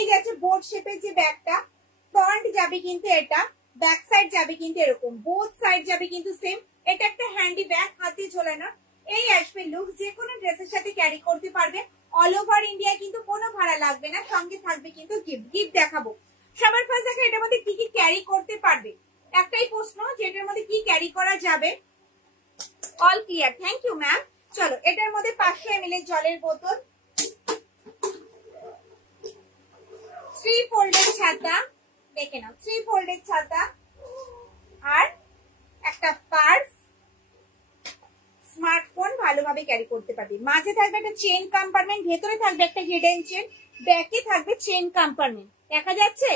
এই যাচ্ছে বোর্ড শেপের যে ব্যাগটা, ফ্রন্ট যাবে কিন্তু এটা, ব্যাক সাইড যাবে কিন্তু এরকম, বোথ সাইড যাবে কিন্তু সেম। এটা একটা হ্যান্ডি ব্যাগ, হাতে ঝোলানো। এই আসবে লুক, যে কোনো ড্রেসের সাথে ক্যারি করতে পারবে। অল ওভার ইন্ডিয়া কিন্তু কোনো ভাড়া লাগবে না, সঙ্গে থাকবে কিন্তু গিফট। গিফট দেখাবো সবার ফার্স্ট। দেখে এটার মধ্যে কি কি ক্যারি করতে পারবে, একটাই প্রশ্ন যে এটার মধ্যে কি ক্যারি করা যাবে। All clear, thank you ma'am. চলো, এটার মধ্যে 500 ml এর জলের বোতল, 3 ফোল্ডেড ছাতা, দেখে নাও 3 ফোল্ডেড ছাতা, আর একটা পার্স, স্মার্টফোন ভালোভাবে ক্যারি করতে পারবে। মাঝে থাকবে একটা চেন কম্পার্টমেন্ট, ভেতরে থাকবে একটা হিডেন চেন, ব্যাকে থাকবে চেন কম্পার্টমেন্ট। দেখা যাচ্ছে?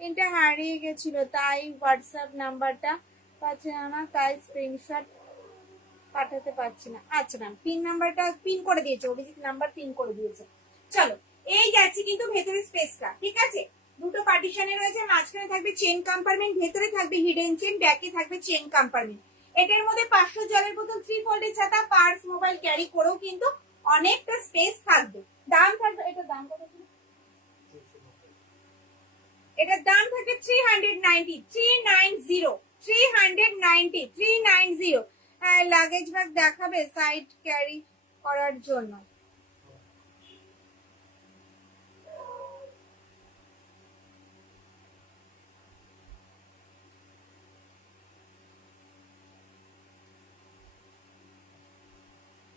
এটা হারিয়ে গেছিল তাই হোয়াটসঅ্যাপ নাম্বারটা পাচ্ছে না, তাই স্ক্রিনশট পাঠাতে পারছি না। আচ্ছা ম্যাম, পিন নাম্বারটা পিন করে দিয়েছে, অভিজিৎ নাম্বার পিন করে দিয়েছে। চলো, এই যাচ্ছে কিন্তু ভেতরে স্পেসটা, ঠিক আছে? দুটো পার্টিশনে রয়েছে, মাঝখানে থাকবে চেন কম্পার্টমেন্ট, ভেতরে থাকবে হিডেন চেন, ব্যাকে থাকবে চেন কম্পার্টমেন্ট। এটার মধ্যে 500 জলের বোতল, 3 ফোল্ডেড ছাতা, পার্স, মোবাইল ক্যারি করেও কিন্তু অনেকটা স্পেস থাকবে। দাম থাকবে, এটার দাম কত ছিল? এটার দাম থাকবে 390, 390। হ্যাঁ, লাগেজ ব্যাগ দেখাবে সাইড ক্যারি করার জন্য।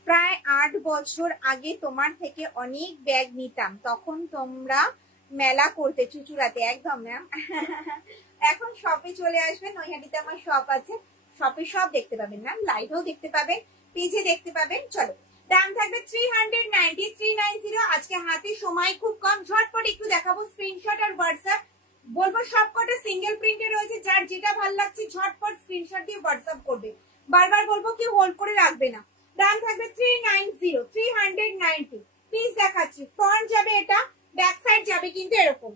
প্রায় 8 বছর আগে তোমার থেকে অনেক ব্যাগ নিতাম, তখন তোমরা মেলা করতে চুচুড়াতে। একদম ম্যাম। এখন শপে চলে আসবেন, নৈহাটিতে আমার শপ আছে, শপে সব দেখতে পাবেন ম্যাম, লাইভেও দেখতে পাবেন, পেজে দেখতে পাবেন। চলো, দাম থাকবে 390। আজকে হাতে সময় খুব কম, ঝটপট একটু দেখাবো স্ক্রিনশট আর হোয়াটসঅ্যাপ। বলবো সবকটা সিঙ্গেল প্রিন্টে রয়েছে, যার যেটা ভালো লাগছে ঝটপট স্ক্রিনশট দিয়ে হোয়াটসঅ্যাপ করবে। বারবার বলবো কি হোল্ড করে রাখবে না। দাম থাকবে 390। প্লিজ দেখাচ্ছি, ফ্রন্ট যাবে এটা, ব্যাক সাইড যাবে কিন্তু এরকম,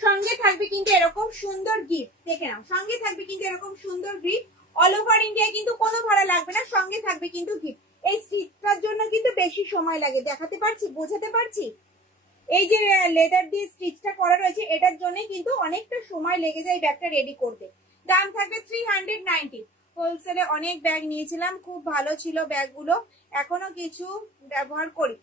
সঙ্গে থাকবে কিন্তু এরকম সুন্দর গিফট। দেখে নাও, সঙ্গে থাকবে কিন্তু এরকম সুন্দর গিফট। অল ওভার ইন্ডিয়া কিন্তু কোনো ভাড়া লাগবে না, সঙ্গে থাকবে কিন্তু গিফট। এই স্টিচটার জন্য কিন্তু বেশি সময় লাগে, দেখাতে পারছি, বোঝাতে পারছি? এই যে লেদার দিয়ে স্টিচটা করা রয়েছে, এটার জন্য কিন্তু অনেকটা সময় লেগে যায় ব্যাগটা রেডি করতে। দাম থাকবে 390। হোলসেলে অনেক ব্যাগ নিয়েছিলাম, খুব ভালো ছিল ব্যাগগুলো, এখনো কিছু ব্যবহার করি।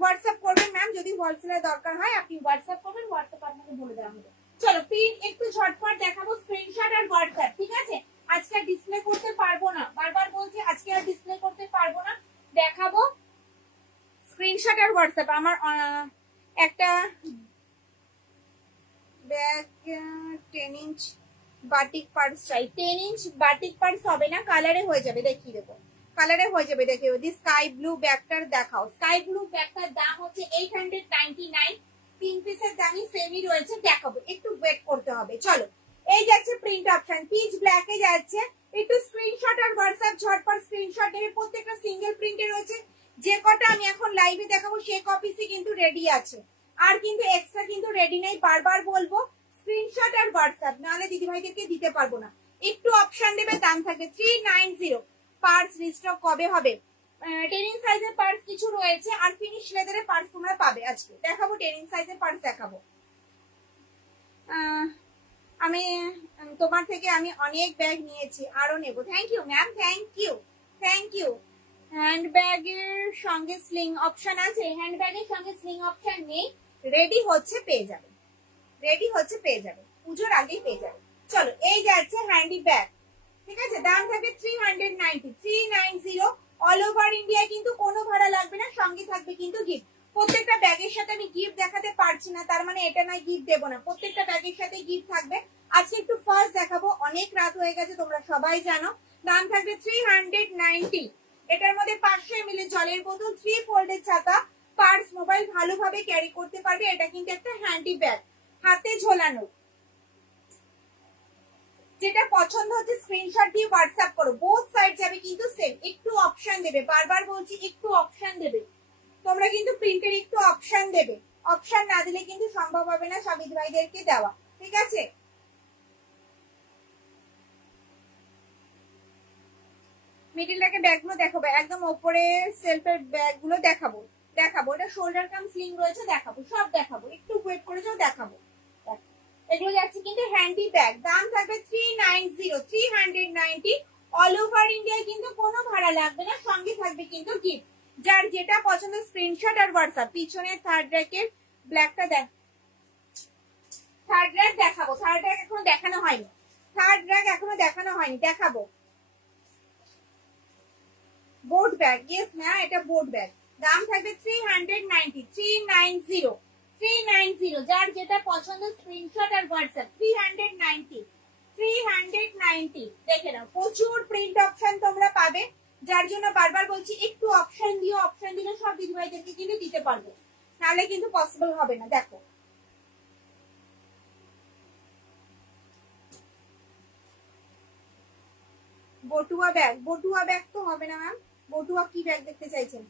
হোয়াটসঅ্যাপ করবেন ম্যাম, যদি হোলসেলের দরকার হয় আপনি হোয়াটসঅ্যাপ করবেন, হোয়াটসঅ্যাপ আপনাকে বলে দেওয়া হবে। চলো, পিন একটু ঝটপট দেখাবো, স্ক্রিনশট আর হোয়াটসঅ্যাপ, ঠিক আছে? আজকে আর ডিসপ্লে করতে পারবো না, বারবার বলছি আজকে আর ডিসপ্লে করতে পারবো না, দেখাবো স্ক্রিনশট আর হোয়াটসঅ্যাপ। আমার একটা ব্যাগ 10 ইঞ্চ বাটিক পার্স চাই। 10 ইঞ্চ বাটিক পার্স হবে না, কালারে হয়ে যাবে, দেখিয়ে দেবো, কালারে হয়ে যাবে। দেখিয়ে দি স্কাই ব্লু ব্যাগটার দেখাও। স্কাই ব্লু ব্যাগটার দাম হচ্ছে 899। 3 পিসের দামই সেমই রয়েছে, দেখাবো, একটু ওয়েট করতে হবে। চলো, এই যাচ্ছে প্রিন্ট অপশন, পিচ ব্ল্যাকে যাচ্ছে। একটু স্ক্রিনশট আর হোয়াটসঅ্যাপ ঝটপট স্ক্রিনশট নেবে, প্রত্যেকটা সিঙ্গেল প্রিন্টে রয়েছে। যে কটা আমি এখন লাইভে দেখাবো সে কপিসই কিন্তু রেডি আছে, আর কিন্তু এক্সট্রা কিন্তু রেডি নেই। বারবার বলবো স্ক্রিনশট আর হোয়াটসঅ্যাপ, নাহলে দিদিভাইদেরকে দিতে পারবো না। একটু অপশন দেবে, দাম থাকবে 390। পার্স রিস্টক কবে হবে? 10 ইঞ্চ সাইজের পার্স কিছু রয়েছে, আর ফিনিশ লেদারের পার্স তোমরা পাবে। আজকে দেখাবো 10 ইঞ্চ সাইজের পার্স দেখাবো। আমি তোমার থেকে আমি অনেক ব্যাগ নিয়েছি, আরো নেব। Thank you ma'am, thank you. Hand ব্যাগের সঙ্গে স্লিং অপশন আছে, হ্যান্ড ব্যাগের সঙ্গে স্লিং অপশন নেই, রেডি হচ্ছে পেয়ে যাবে, পুজোর আগেই পেয়ে যাবে। চলো, এই যাচ্ছে হ্যান্ডি ব্যাগ, ঠিক আছে? দাম থাকবে 390। অল ওভার ইন্ডিয়া কিন্তু কোনো ভাড়া লাগবে না, সঙ্গে থাকবে কিন্তু গিফট। প্রত্যেকটা ব্যাগের সাথে আমি গিফট দেখাতে পারছি না, তার মানে এটা নয় গিফট দেবো না, প্রত্যেকটা ব্যাগের সাথে গিফট থাকবে। আজকে একটু ফার্স্ট দেখাবো, অনেক রাত হয়ে গেছে, তোমরা সবাই জানো। দাম থাকবে 390। এটার মধ্যে 500 ml জলের বোতল, 3 ফোল্ডেড ছাতা, পার্স, মোবাইল ভালোভাবে ক্যারি করতে পারবে। এটা কিন্তু একটা হ্যান্ডি ব্যাগ, হাতে ঝোলানো। যেটা পছন্দ হচ্ছে স্ক্রিনশট দিয়ে হোয়াটসঅ্যাপ করো, বোথ সাইড যাবে কিন্তু সেম। একটু অপশন দেবে, বারবার বলছি একটু অপশন দেবে, তোমরা কিন্তু প্রিন্টের একটু অপশন দেবে, অপশন না দিলে কিন্তু সম্ভব হবে না সবিত ভাইদেরকে দেওয়া, ঠিক আছে? মিডিল রেখে ব্যাগগুলো দেখাবো, একদম ওপরে সেলফের ব্যাগগুলো দেখাবো। দেখাবো, এটা শোল্ডার কাম স্লিং রয়েছে, দেখাবো, সব দেখাবো, একটু ওয়েট করে যাও, দেখাবো। এগুলো যাচ্ছে কিন্তু হ্যান্ডি ব্যাগ, দাম থাকবে 390, 390, অল ওভার ইন্ডিয়ায় কিন্তু কোনো ভাড়া লাগবে না, সঙ্গে থাকবে কিন্তু গিফট। যার যেটা পছন্দ স্ক্রিনশট আর হোয়াটসঅ্যাপ। পিছনে থার্ড র্যাকের ব্ল্যাকটা দেখ, থার্ড র্যাক দেখাবো, থার্ড র্যাক এখনো দেখানো হয়নি, থার্ড র্যাক এখনো দেখানো হয়নি, দেখাবো। বোট ব্যাগ, ইয়েস ম্যাম, এটা বোট ব্যাগ, দাম থাকবে 390, 390, 390, যার যেটা পছন্দ স্ক্রিনশট আর হোয়াটসঅ্যাপ। 390, 390, দেখে নাও, প্রচুর প্রিন্ট অপশন তোমরা পাবে, যার জন্য বারবার বলছি একটু অপশন দিও, অপশন দিলে সব দিদিভাইদেরকে কিন্তু দিতে পারবো, নাহলে কিন্তু পসিবল হবে না। দেখো বটুয়া ব্যাগ, বটুয়া ব্যাগ তো হবে না ম্যাম, বটুয়া কি ব্যাগ দেখতে চাইছেন?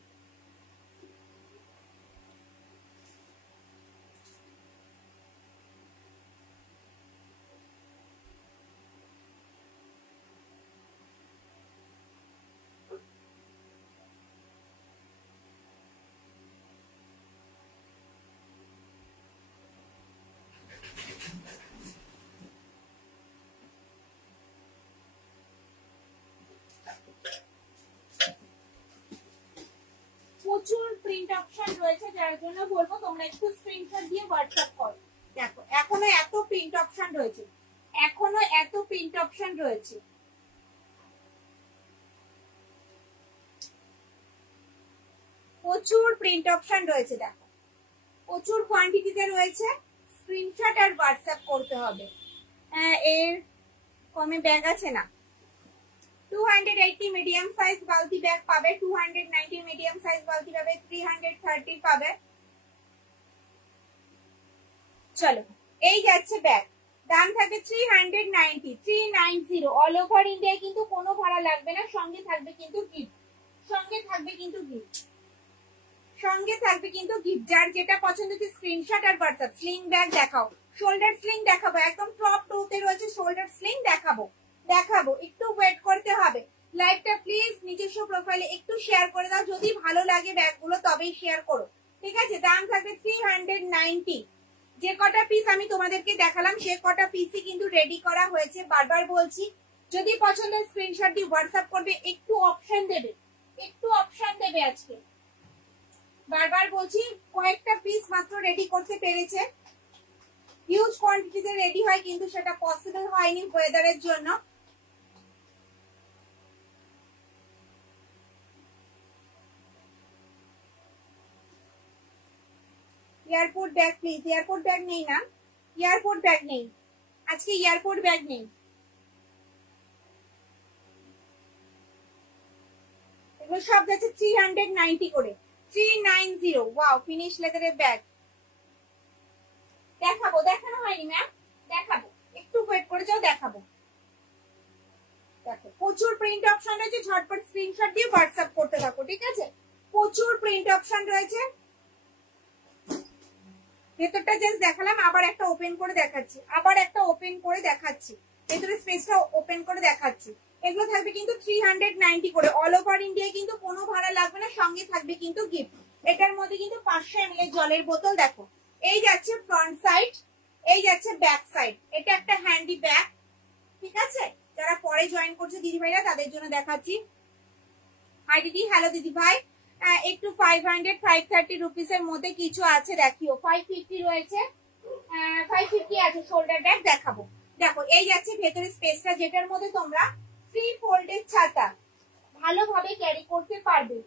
প্রচুর প্রিন্ট অপশন রয়েছে, যার জন্য বলবো তোমরা একটু স্ক্রিনশট দিয়ে হোয়াটসঅ্যাপ করো। দেখো এখনো এত প্রিন্ট অপশন রয়েছে, এখনো এত প্রিন্ট অপশন রয়েছে। প্রচুর প্রিন্ট অপশন রয়েছে, দেখো প্রচুর কোয়ান্টিটিতে রয়েছে, স্ক্রিনশট আর হোয়াটসঅ্যাপ করতে হবে। এর কমে ব্যাগ আছে না? 280 মিডিয়াম সাইজ বালতি ব্যাগ পাবে, 290 মিডিয়াম সাইজ বালতি পাবে, 330 পাবে। চলো এই যাচ্ছে ব্যাগ, দাম থাকবে 390, 390, অল ওভার ইন্ডিয়া কিন্তু কোনো ভাড়া লাগবে না, সঙ্গে থাকবে কিন্তু গিফট, সঙ্গে থাকবে কিন্তু গিফট, সঙ্গে থাকবে কিন্তু গিফট। যার যেটা পছন্দ হচ্ছে স্ক্রিনশট আর হোয়াটসঅ্যাপ। স্লিং ব্যাগ দেখাও, শোল্ডার স্লিং দেখাবো, একদম টপ টোতে রয়েছে শোল্ডার স্লিং, দেখাবো, দেখাবো, একটু ওয়েট করতে হবে। লাইভটা প্লিজ নিজস্ব প্রোফাইলে একটু শেয়ার করে দাও, যদি ভালো লাগে ব্যাগগুলো তবেই শেয়ার করো, ঠিক আছে? দাম থাকবে 390। যে কটা পিস আমি তোমাদেরকে দেখালাম সে কটা পিসই কিন্তু রেডি করা হয়েছে। বারবার বলছি যদি পছন্দ স্ক্রিনশট দিয়ে হোয়াটসঅ্যাপ করবে, একটু অপশন দেবে, একটু অপশন দেবে। আজকে বারবার বলছি কয়েকটা পিস মাত্র রেডি করতে পেরেছে, হিউজ কোয়ান্টিটিতে রেডি হয় কিন্তু সেটা পসিবল হয়নি ওয়েদারের জন্য। Airport bag please, airport bag নেই না, এয়ারপোর্ট ব্যাগ নেই আজকে, এয়ারপোর্ট ব্যাগ নেই। এগুলো সব যাচ্ছে 390 করে, 390। ওয়াও, ফিনিশ লেদারের ব্যাগ দেখাবো, দেখানো হয়নি ম্যাম, দেখাবো, একটু ওয়েট করে যাও, দেখাবো। দেখো প্রচুর প্রিন্ট অপশন রয়েছে, ঝটপট স্ক্রিনশট দিয়ে হোয়াটসঅ্যাপ করতে থাকো, ঠিক আছে? প্রচুর প্রিন্ট অপশন রয়েছে। ভেতরটা জাস্ট দেখালাম, আবার একটা ওপেন করে দেখাচ্ছি, আবার একটা ওপেন করে দেখাচ্ছি, ভেতরের স্পেসটা ওপেন করে দেখাচ্ছি। এগুলো থাকবে কিন্তু 390 করে, অল ওভার ইন্ডিয়ায় কিন্তু কোনো ভাড়া লাগবে না, সঙ্গে থাকবে কিন্তু গিফট। এটার মধ্যে কিন্তু 500 ml জলের বোতল। দেখো এই যাচ্ছে ফ্রন্ট সাইড, এই যাচ্ছে ব্যাক সাইড, এটা একটা হ্যান্ডি ব্যাগ, ঠিক আছে? যারা পরে জয়েন করছে দিদিভাইরা তাদের জন্য দেখাচ্ছি। হাই দিদি, হ্যালো দিদি ভাই, একটু 500 530 রুপিসের মধ্যে কিছু আছে দেখিও। 550 রয়েছে, 550 আছে শোল্ডার ব্যাগ, দেখাবো। দেখো এই যাচ্ছে ভেতরে স্পেসটা, যেটার মধ্যে তোমরা 3 ফোল্ডের ছাতা ভালোভাবে ক্যারি করতে পারবে।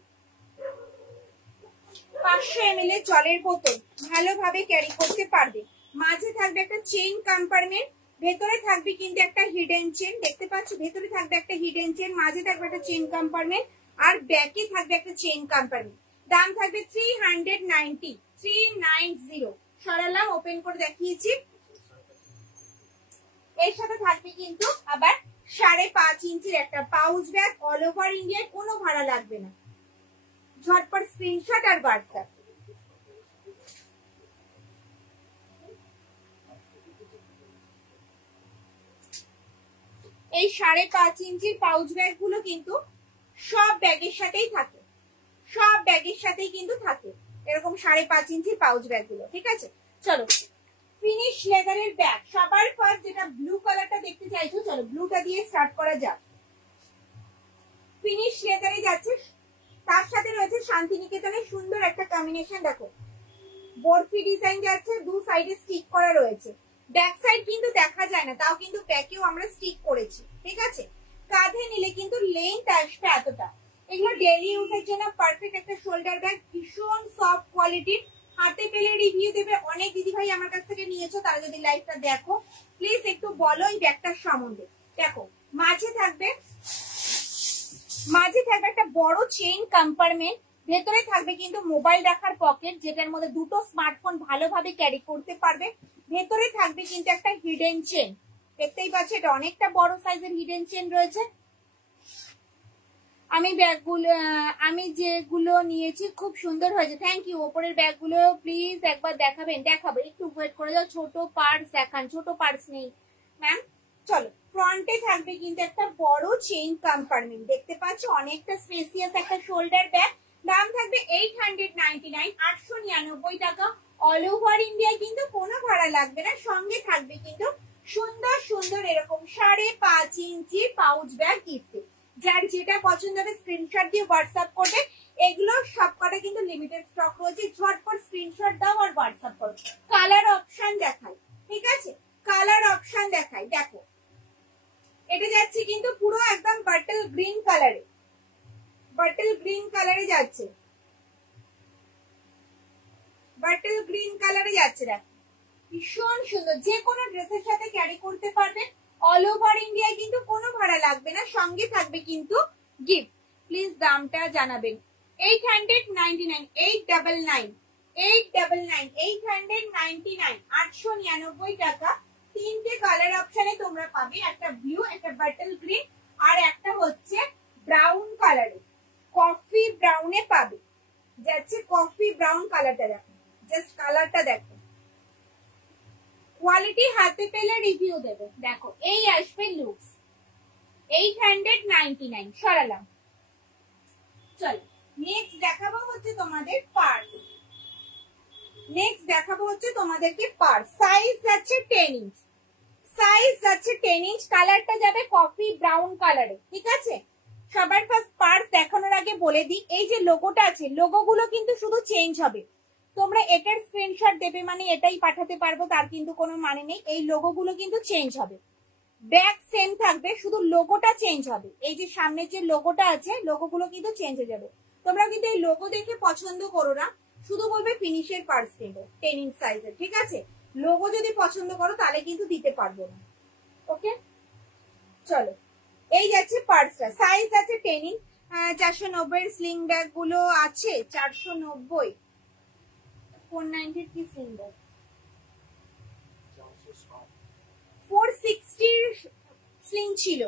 500 ml এর জলের বোতল ভালোভাবে ক্যারি করতে পারবে। মাঝে থাকবে একটা চেইন কম্পার্টমেন্ট, ভেতরে থাকবে কিন্তু একটা হিডেন চেন, দেখতে পাচ্ছ? ভেতরে থাকবে একটা হিডেন চেন, মাঝে থাকবে একটা চেইন কম্পার্টমেন্ট, আর ব্যাকে থাকবে একটা চেইন কম্পার্টমেন্ট। দাম থাকবে 390, 390। সরালাম, ওপেন করে দেখিয়েছি। এর সাথে থাকবে কিন্তু আবার 5.5 ইঞ্চির একটা পাউচ ব্যাগ, অল ওভার ইন্ডিয়ায় কোনো ভাড়া লাগবে না। ঝটপট স্ক্রিনশট আর হোয়াটসঅ্যাপ। এই 5.5 ইঞ্চির পাউচ ব্যাগ গুলো কিন্তু সব ব্যাগের সাথেই থাকে, সব ব্যাগের সাথেই কিন্তু থাকে। এরকম 5.5 ইঞ্চি পাউচ ব্যাগ গুলো, ঠিক আছে। চলো ফিনিশ লেদারের ব্যাগ, সবার ফার্স্ট যেটা ব্লু কালারটা দেখতে চাইছো, চলো ব্লুটা দিয়ে স্টার্ট করা যাক। ফিনিশ লেদারে যাচ্ছে, তার সাথে রয়েছে শান্তিনিকেতনের সুন্দর একটা কম্বিনেশন। দেখো বরফি ডিজাইন যাচ্ছে, দু সাইডে স্টিক করা রয়েছে। ব্যাক সাইড কিন্তু দেখা যায় না, তাও কিন্তু ব্যাকেও আমরা স্টিক করেছি, ঠিক আছে। কাঁধে নিলে কিন্তু লেন্থ আসবে এতটা। এগুলো ডেইলি ইউজের জন্য পারফেক্ট একটা শোল্ডার ব্যাগ, ভীষণ সফট কোয়ালিটির। হাতে পেলে রিভিউ দেবে। অনেক দিদি ভাই আমার কাছ থেকে নিয়েছো, তারা যদি লাইভটা দেখো প্লিজ একটু বলো এই ব্যাগটার সম্বন্ধে। দেখো মাঝে থাকবে একটা বড় চেইন কম্পার্টমেন্ট, ভেতরে থাকবে কিন্তু মোবাইল রাখার পকেট, যেটার মধ্যে দুটো স্মার্টফোন ভালোভাবে ক্যারি করতে পারবে। ভেতরে থাকবে কিন্তু একটা হিডেন চেন, দেখতেই পাচ্ছ এটা অনেকটা বড় সাইজের হিডেন চেন রয়েছে। আমি যেগুলো নিয়েছি খুব সুন্দর হয়েছে, থ্যাংক ইউ। ওপরের ব্যাগগুলো প্লিজ একবার দেখাবেন। দেখাবো, একটু ওয়েট করে যাও। ছোট পার্স দেখান, ছোট পার্স নেই ম্যাম। চলো ফ্রন্টে থাকবে কিন্তু একটা বড় চেইন কম্পার্টমেন্ট, দেখতে পাচ্ছ অনেকটা স্পেসিয়াস একটা শোল্ডার ব্যাগ। দাম থাকবে 899, 899 টাকা। অল ওভার ইন্ডিয়া কিন্তু কোনো ভাড়া লাগবে না। সঙ্গে থাকবে কিন্তু সুন্দর সুন্দর এরকম 5.5 ইঞ্চি পাউচ ব্যাগ গিফট। যার যেটা পছন্দ হবে স্ক্রিনশট দিয়ে হোয়াটসঅ্যাপ করবে। এগুলো সবকটা কিন্তু লিমিটেড স্টক রয়েছে, ঝটপট স্ক্রিনশট দাও আর হোয়াটসঅ্যাপ করো। কালার অপশন দেখাই, ঠিক আছে, কালার অপশন দেখাই। দেখো এটা যাচ্ছে কিন্তু পুরো একদম বাটল গ্রিন কালারে, বাটল গ্রিন কালারে যাচ্ছে, বাটল গ্রিন কালারে যাচ্ছে। দেখো ভীষণ সুন্দর, যে কোনো ড্রেসের সাথে ক্যারি করতে পারবে। অল ওভার ইন্ডিয়ায় কিন্তু কোনো ভাড়া লাগবে না, সঙ্গে থাকবে কিন্তু গিফট। প্লিজ দামটা জানাবেন। 899, 899, 899, 899 টাকা। তিনটে কালার অপশনে তোমরা পাবে, একটা ব্লু, একটা বাটল গ্রিন, আর একটা হচ্ছে ব্রাউন কালারে, কফি ব্রাউনে পাবে। যাচ্ছে কফি ব্রাউন কালারটা, দেখো জাস্ট কালারটা দেখো। কোয়ালিটি হাতে পেলে রিভিউ দেবে। দেখো এই আসবে লুকস, 899 সরালাম। চলো নেক্সট দেখাবো হচ্ছে তোমাদের পার্স। নেক্সট দেখাবো হচ্ছে তোমাদেরকে পার্স। সাইজ যাচ্ছে 10 ইঞ্চ, সাইজ যাচ্ছে 10 ইঞ্চ। কালারটা যাবে কফি ব্রাউন কালারে, ঠিক আছে। সবার ফার্স্ট পার্স দেখানোর আগে বলে দিই, এই যে লোগোটা আছে, লোগোগুলো কিন্তু শুধু চেঞ্জ হবে। তোমরা এটার স্ক্রিনশট দেবে মানে এটাই পাঠাতে পারবো তার কিন্তু কোনো মানে নেই। এই লোগোগুলো কিন্তু চেঞ্জ হবে, ব্যাক সেম থাকবে, শুধু লোগোটা চেঞ্জ হবে। এই যে সামনে যে লোগোটা আছে, লোগোগুলো কিন্তু চেঞ্জ হয়ে যাবে। তোমরা কিন্তু এই লোগো দেখে পছন্দ করো না, শুধু বলবে ফিনিশের পার্স নেবো 10 ইঞ্চ সাইজের, ঠিক আছে। লোগো যদি পছন্দ করো তাহলে কিন্তু দিতে পারবো না, ওকে। চলো এই যাচ্ছে পার্সটা, সাইজ আছে 10 ইঞ্চ। 490 এর স্লিং ব্যাগ গুলো আছে, 490, 490 কি স্লিং ব্যাগ, 460 স্লিং ছিল।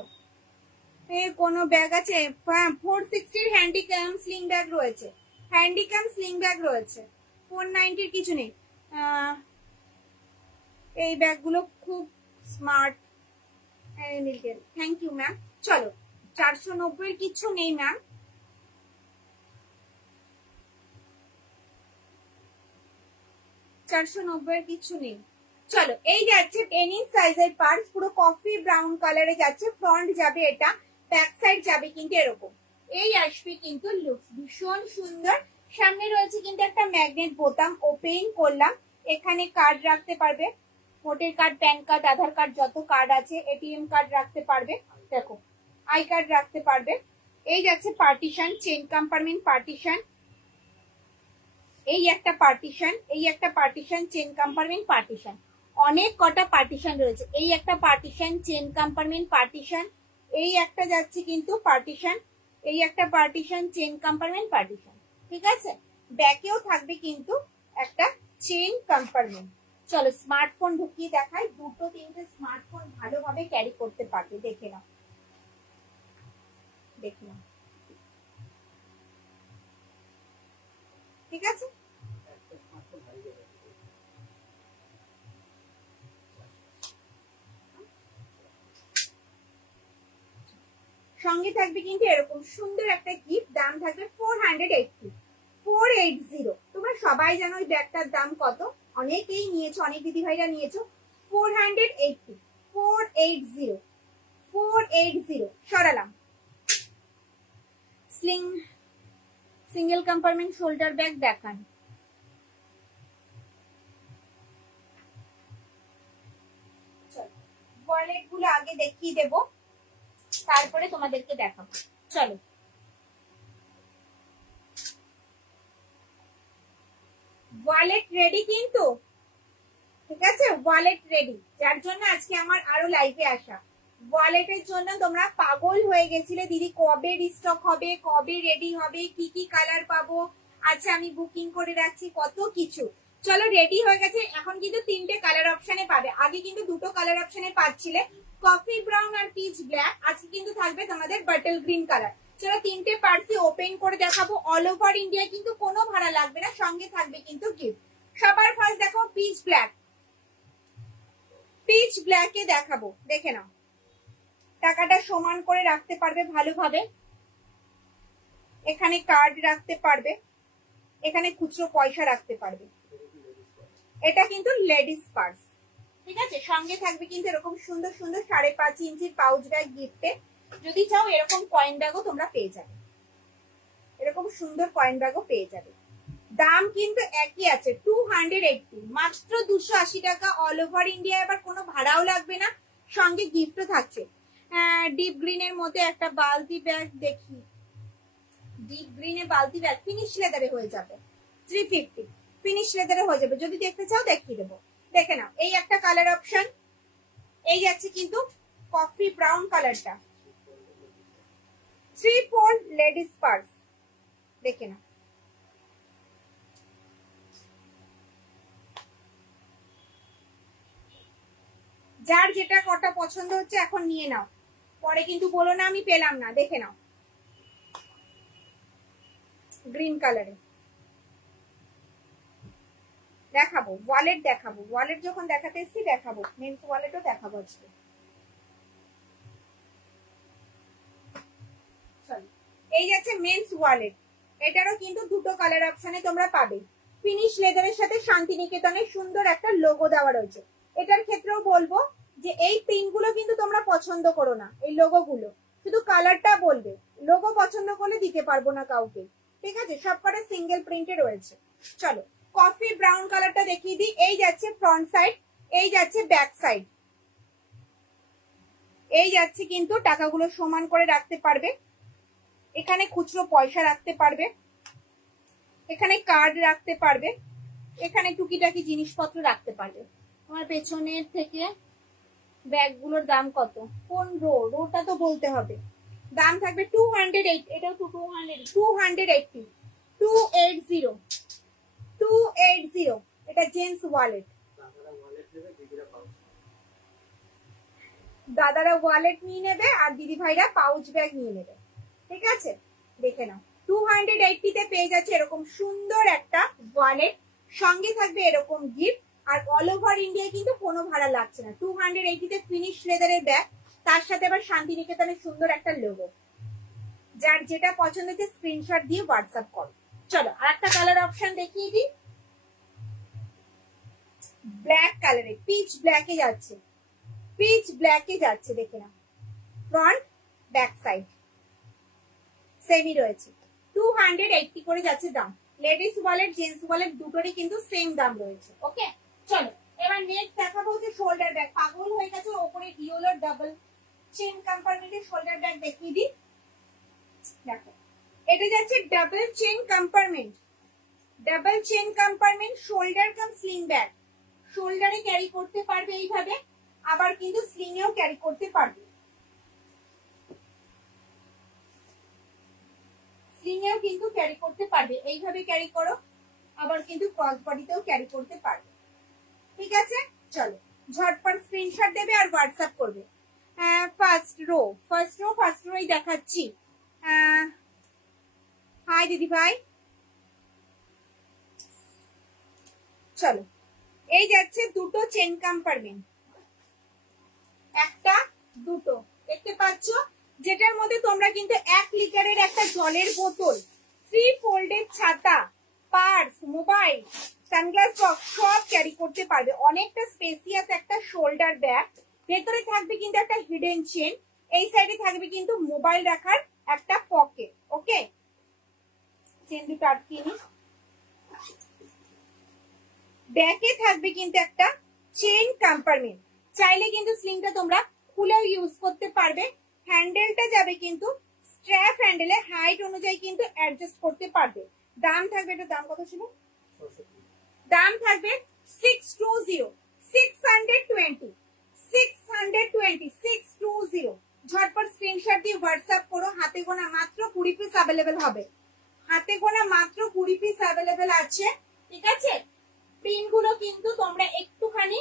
কোনো ব্যাগ আছে, 460 হ্যান্ডিক্যাম স্লিং ব্যাগ রয়েছে, হ্যান্ডিক্যাম স্লিং ব্যাগ রয়েছে, 490 কিছু নেই। এই ব্যাগগুলো খুব স্মার্ট, থ্যাংক ইউ ম্যাম। চলো 490 এর কিছু নেই ম্যাম, 490 এর কিছু নেই। চলো এই যাচ্ছে 10 ইঞ্চ সাইজের পার্স, পুরো কফি ব্রাউন কালারে যাচ্ছে। ফ্রন্ট যাবে এটা, ব্যাক সাইড যাবে কিন্তু এরকম। এই আসবে কিন্তু লুকস ভীষণ সুন্দর। সামনে রয়েছে কিন্তু একটা ম্যাগনেট বোতাম, ওপেন করলাম, এখানে কার্ড রাখতে পারবে, ভোটার কার্ড, প্যান কার্ড, আধার কার্ড, যত কার্ড আছে, এটিএম কার্ড রাখতে পারবে, দেখো আই কার্ড রাখতে পারবে। এই যাচ্ছে পার্টিশন, চেন কম্পার্টমেন্ট পার্টিশন, এই একটা পার্টিশন, এই একটা পার্টিশন, চেন কম্পার্টমেন্ট পার্টিশন, অনেক কটা পার্টিশন রয়েছে। এই একটা পার্টিশন, চেন কম্পার্টমেন্ট পার্টিশন, এই একটা যাচ্ছে কিন্তু পার্টিশন, এই একটা পার্টিশন, চেন কম্পার্টমেন্ট পার্টিশন, ঠিক আছে। ব্যাকেও থাকবে কিন্তু একটা চেন কম্পার্টমেন্ট। চলো স্মার্টফোন ঢুকিয়ে দেখাই, দুটো তিনটে স্মার্টফোন ভালোভাবে ক্যারি করতে পারবে, দেখে নাও, দেখে নাও, ঠিক আছে। সঙ্গে থাকবে কিন্তু এরকম সুন্দর একটা গিফট, দাম থাকবে 480। তোমরা সবাই জানো ওই ব্যাগটার দাম কত, অনেকেই নিয়েছো, অনেক দিদি ভাইরা নিয়েছো। 480, 480 সরালাম। সিঙ্গেল কম্পার্টমেন্ট শোল্ডার ব্যাগ দেখান। ওয়ালেট গুলো আগে দেখিয়ে দেব, তারপরে তোমাদেরকে দেখাবো। চলো, ওয়ালেট রেডি কিন্তু, ঠিক আছে? ওয়ালেট রেডি, যার জন্য আজকে আমার আরো লাইভে আসা। ওয়ালেটের জন্য তোমরা পাগল হয়ে গেছিলে, দিদি কবে রিস্টক হবে, কবে রেডি হবে, কি কি কালার পাবো, আচ্ছা আমি বুকিং করে রাখছি, কত কিছু। চলো রেডি হয়ে গেছে, এখন কিন্তু 3টে কালার অপশনে পাবে। আগে কিন্তু 2টো কালার অপশনে পাচ্ছিলে, কফি ব্রাউন আর পিচ ব্ল্যাক। আজকে কিন্তু থাকবে তোমাদের বাটল গ্রিন কালার। চলো 3টে পার্সি ওপেন করে দেখাবো। অল ওভার ইন্ডিয়া কিন্তু কোনো ভাড়া লাগবে না, সঙ্গে থাকবে কিন্তু গিফট। সবার ফার্স্ট দেখো পিচ ব্ল্যাক, পিচ ব্ল্যাকে দেখাবো, দেখে নাও। টাকাটা সমান করে রাখতে পারবে ভালোভাবে, এখানে কার্ড রাখতে পারবে, এখানে খুচরো পয়সা রাখতে পারবে। এটা কিন্তু লেডিস পার্স, ঠিক আছে? সঙ্গে থাকবে কিন্তু এরকম সুন্দর সুন্দর 5.5 ইঞ্চির পাউচ ব্যাগ গিফটে। যদি চাও এরকম কয়েন ব্যাগও তোমরা পেয়ে যাবে, এরকম সুন্দর কয়েন ব্যাগও পেয়ে যাবে। দাম কিন্তু একই আছে, 280, মাত্র 280 টাকা। অল ওভার ইন্ডিয়া, এবার কোনো ভাড়াও লাগবে না, সঙ্গে গিফটও থাকছে। ডিপ গ্রিনের মধ্যে একটা বালতি ব্যাগ দেখি, ডিপ গ্রিনে বালতি ব্যাগ ফিনিশ লেদারে হয়ে যাবে, 350 ফিনিশ লেদারে হয়ে যাবে। যদি দেখতে চাও দেখিয়ে দেবো, দেখে নাও। এই একটা কালার অপশন, এই যাচ্ছে কিন্তু কফি ব্রাউন কালারটা, 3/4 লেডিস পার্স, দেখে নাও। যার যেটা কটা পছন্দ হচ্ছে এখন নিয়ে নাও, পরে কিন্তু বলো না আমি পেলাম না। দেখে নাও, গ্রিন কালারে দেখাবো, ওয়ালেট দেখাবো। ওয়ালেট যখন দেখাতে এসছি দেখাবো, মেন্স ওয়ালেটও দেখাবো আজকে। এই যাচ্ছে মেন্স ওয়ালেট, এটারও কিন্তু 2টো কালার অপশনে তোমরা পাবে। ফিনিশ লেদারের সাথে শান্তিনিকেতনের সুন্দর একটা লোগো দেওয়া রয়েছে। এটার ক্ষেত্রেও বলবো যে এই প্রিন্ট গুলো কিন্তু তোমরা পছন্দ করো না, এই লোগো গুলো, শুধু কালারটা বলবে। লোগো পছন্দ করলে দিতে পারবো না কাউকে, ঠিক আছে? সবকটা সিঙ্গেল প্রিন্টে রয়েছে। চলো কফি ব্রাউন কালারটা দেখিয়ে দিই। এই যাচ্ছে ফ্রন্ট সাইড, এই যাচ্ছে ব্যাক সাইড, এই যাচ্ছে কিন্তু টাকাগুলো সমান করে রাখতে পারবে, এখানে খুচরো পয়সা রাখতে পারবে, এখানে কার্ড রাখতে পারবে, এখানে টুকিটাকি জিনিসপত্র রাখতে পারবে। আমার পেছনের থেকে ব্যাগগুলোর দাম কত, কোন রোটা তো বলতে হবে। দাম থাকবে 280, এটাও 280, 280। এটা জেন্টস ওয়ালেট, দাদারা ওয়ালেট নিয়ে নেবে আর দিদি ভাইরা পাউচ ব্যাগ নিয়ে নেবে, ঠিক আছে? দেখে নাও 280 তে পেয়ে যাচ্ছে এরকম সুন্দর একটা ওয়ালেট, সঙ্গে থাকবে এরকম গিফট। আর অল ওভার ইন্ডিয়া কিন্তু কোনো ভাড়া লাগছে না। 280 তে ফিনিশ লেদারের ব্যাগ, তার সাথে আবার শান্তিনিকেতনের সুন্দর একটা লোগো। যার যেটা পছন্দ হচ্ছে স্ক্রিনশট দিয়ে হোয়াটসঅ্যাপ করো। চলো আর একটা কালার অপশন দেখিয়ে দিই, ব্ল্যাক কালারে, পিচ ব্ল্যাকে যাচ্ছে, পিচ ব্ল্যাকে যাচ্ছে, দেখে নাও। ফ্রন্ট ব্যাক সাইড সেমই রয়েছে, 280 করে যাচ্ছে দাম। লেডিস ওয়ালেট জেন্টস ওয়ালেট দুটোরই কিন্তু সেম দাম রয়েছে। ওকে চলো এবার নেক্সট দেখাবো হচ্ছে শোল্ডার ব্যাগ। পাগল হয়ে গেছে, ওপরে ডিওলো ডাবল চেন কম্পার্টমেন্টের শোল্ডার ব্যাগ দেখিয়ে দিই। দেখো এটা যাচ্ছে double chain compartment, double chain compartment shoulder cum sling bag. শোল্ডারে ক্যারি করতে পারবে এইভাবে, আবার কিন্তু স্লিং এও ক্যারি করতে পারবে, স্লিং এও কিন্তু ক্যারি করতে পারবে। এইভাবে ক্যারি করো, আবার কিন্তু ক্রস বডিতেও ক্যারি করতে পারবে, ঠিক আছে? চলো ঝটপট স্ক্রিনশট দেবে আর হোয়াটসঅ্যাপ করবে। ফার্স্ট রোই দেখাচ্ছি। হাই দিদি ভাই, চলো এই যাচ্ছে দুটো চেন কম্পার্টমেন্ট, একটা দুটো দেখতে পাচ্ছ, যেটার মধ্যে তোমরা কিন্তু 1 লিটারের একটা জলের বোতল, 3 ফোল্ডের ছাতা, পার্স, মোবাইল, সানগ্লাস বক্স সব ক্যারি করতে পারবে। অনেকটা স্পেসিয়াস একটা শোল্ডার ব্যাগ, ভেতরে থাকবে কিন্তু একটা হিডেন চেন, এই সাইডে থাকবে কিন্তু মোবাইল রাখার একটা পকেট। ওকে, চেন দুটো আটকে নি। ব্যাকে থাকবে কিন্তু একটা চেন কম্পার্টমেন্ট, চাইলে কিন্তু স্লিংটা তোমরা খুলেও ইউজ করতে পারবে। হ্যান্ডেলটা যাবে কিন্তু স্ট্র্যাপ হ্যান্ডেলে, হাইট অনুযায়ী কিন্তু অ্যাডজাস্ট করতে পারবে। দাম থাকবে, এটা দাম কত ছিল? দাম থাকবে 620, 620, 620, 620। ঝটপট স্ক্রিনশট দিয়ে হোয়াটসঅ্যাপ করো। হাতে গোনা মাত্র 20 পিস অ্যাভেলেবেল হবে, হাতে গোনা মাত্র 20 পিস অ্যাভেলেবেল আছে। ঠিক আছে, প্রিন্ট গুলো কিন্তু তোমরা একটুখানি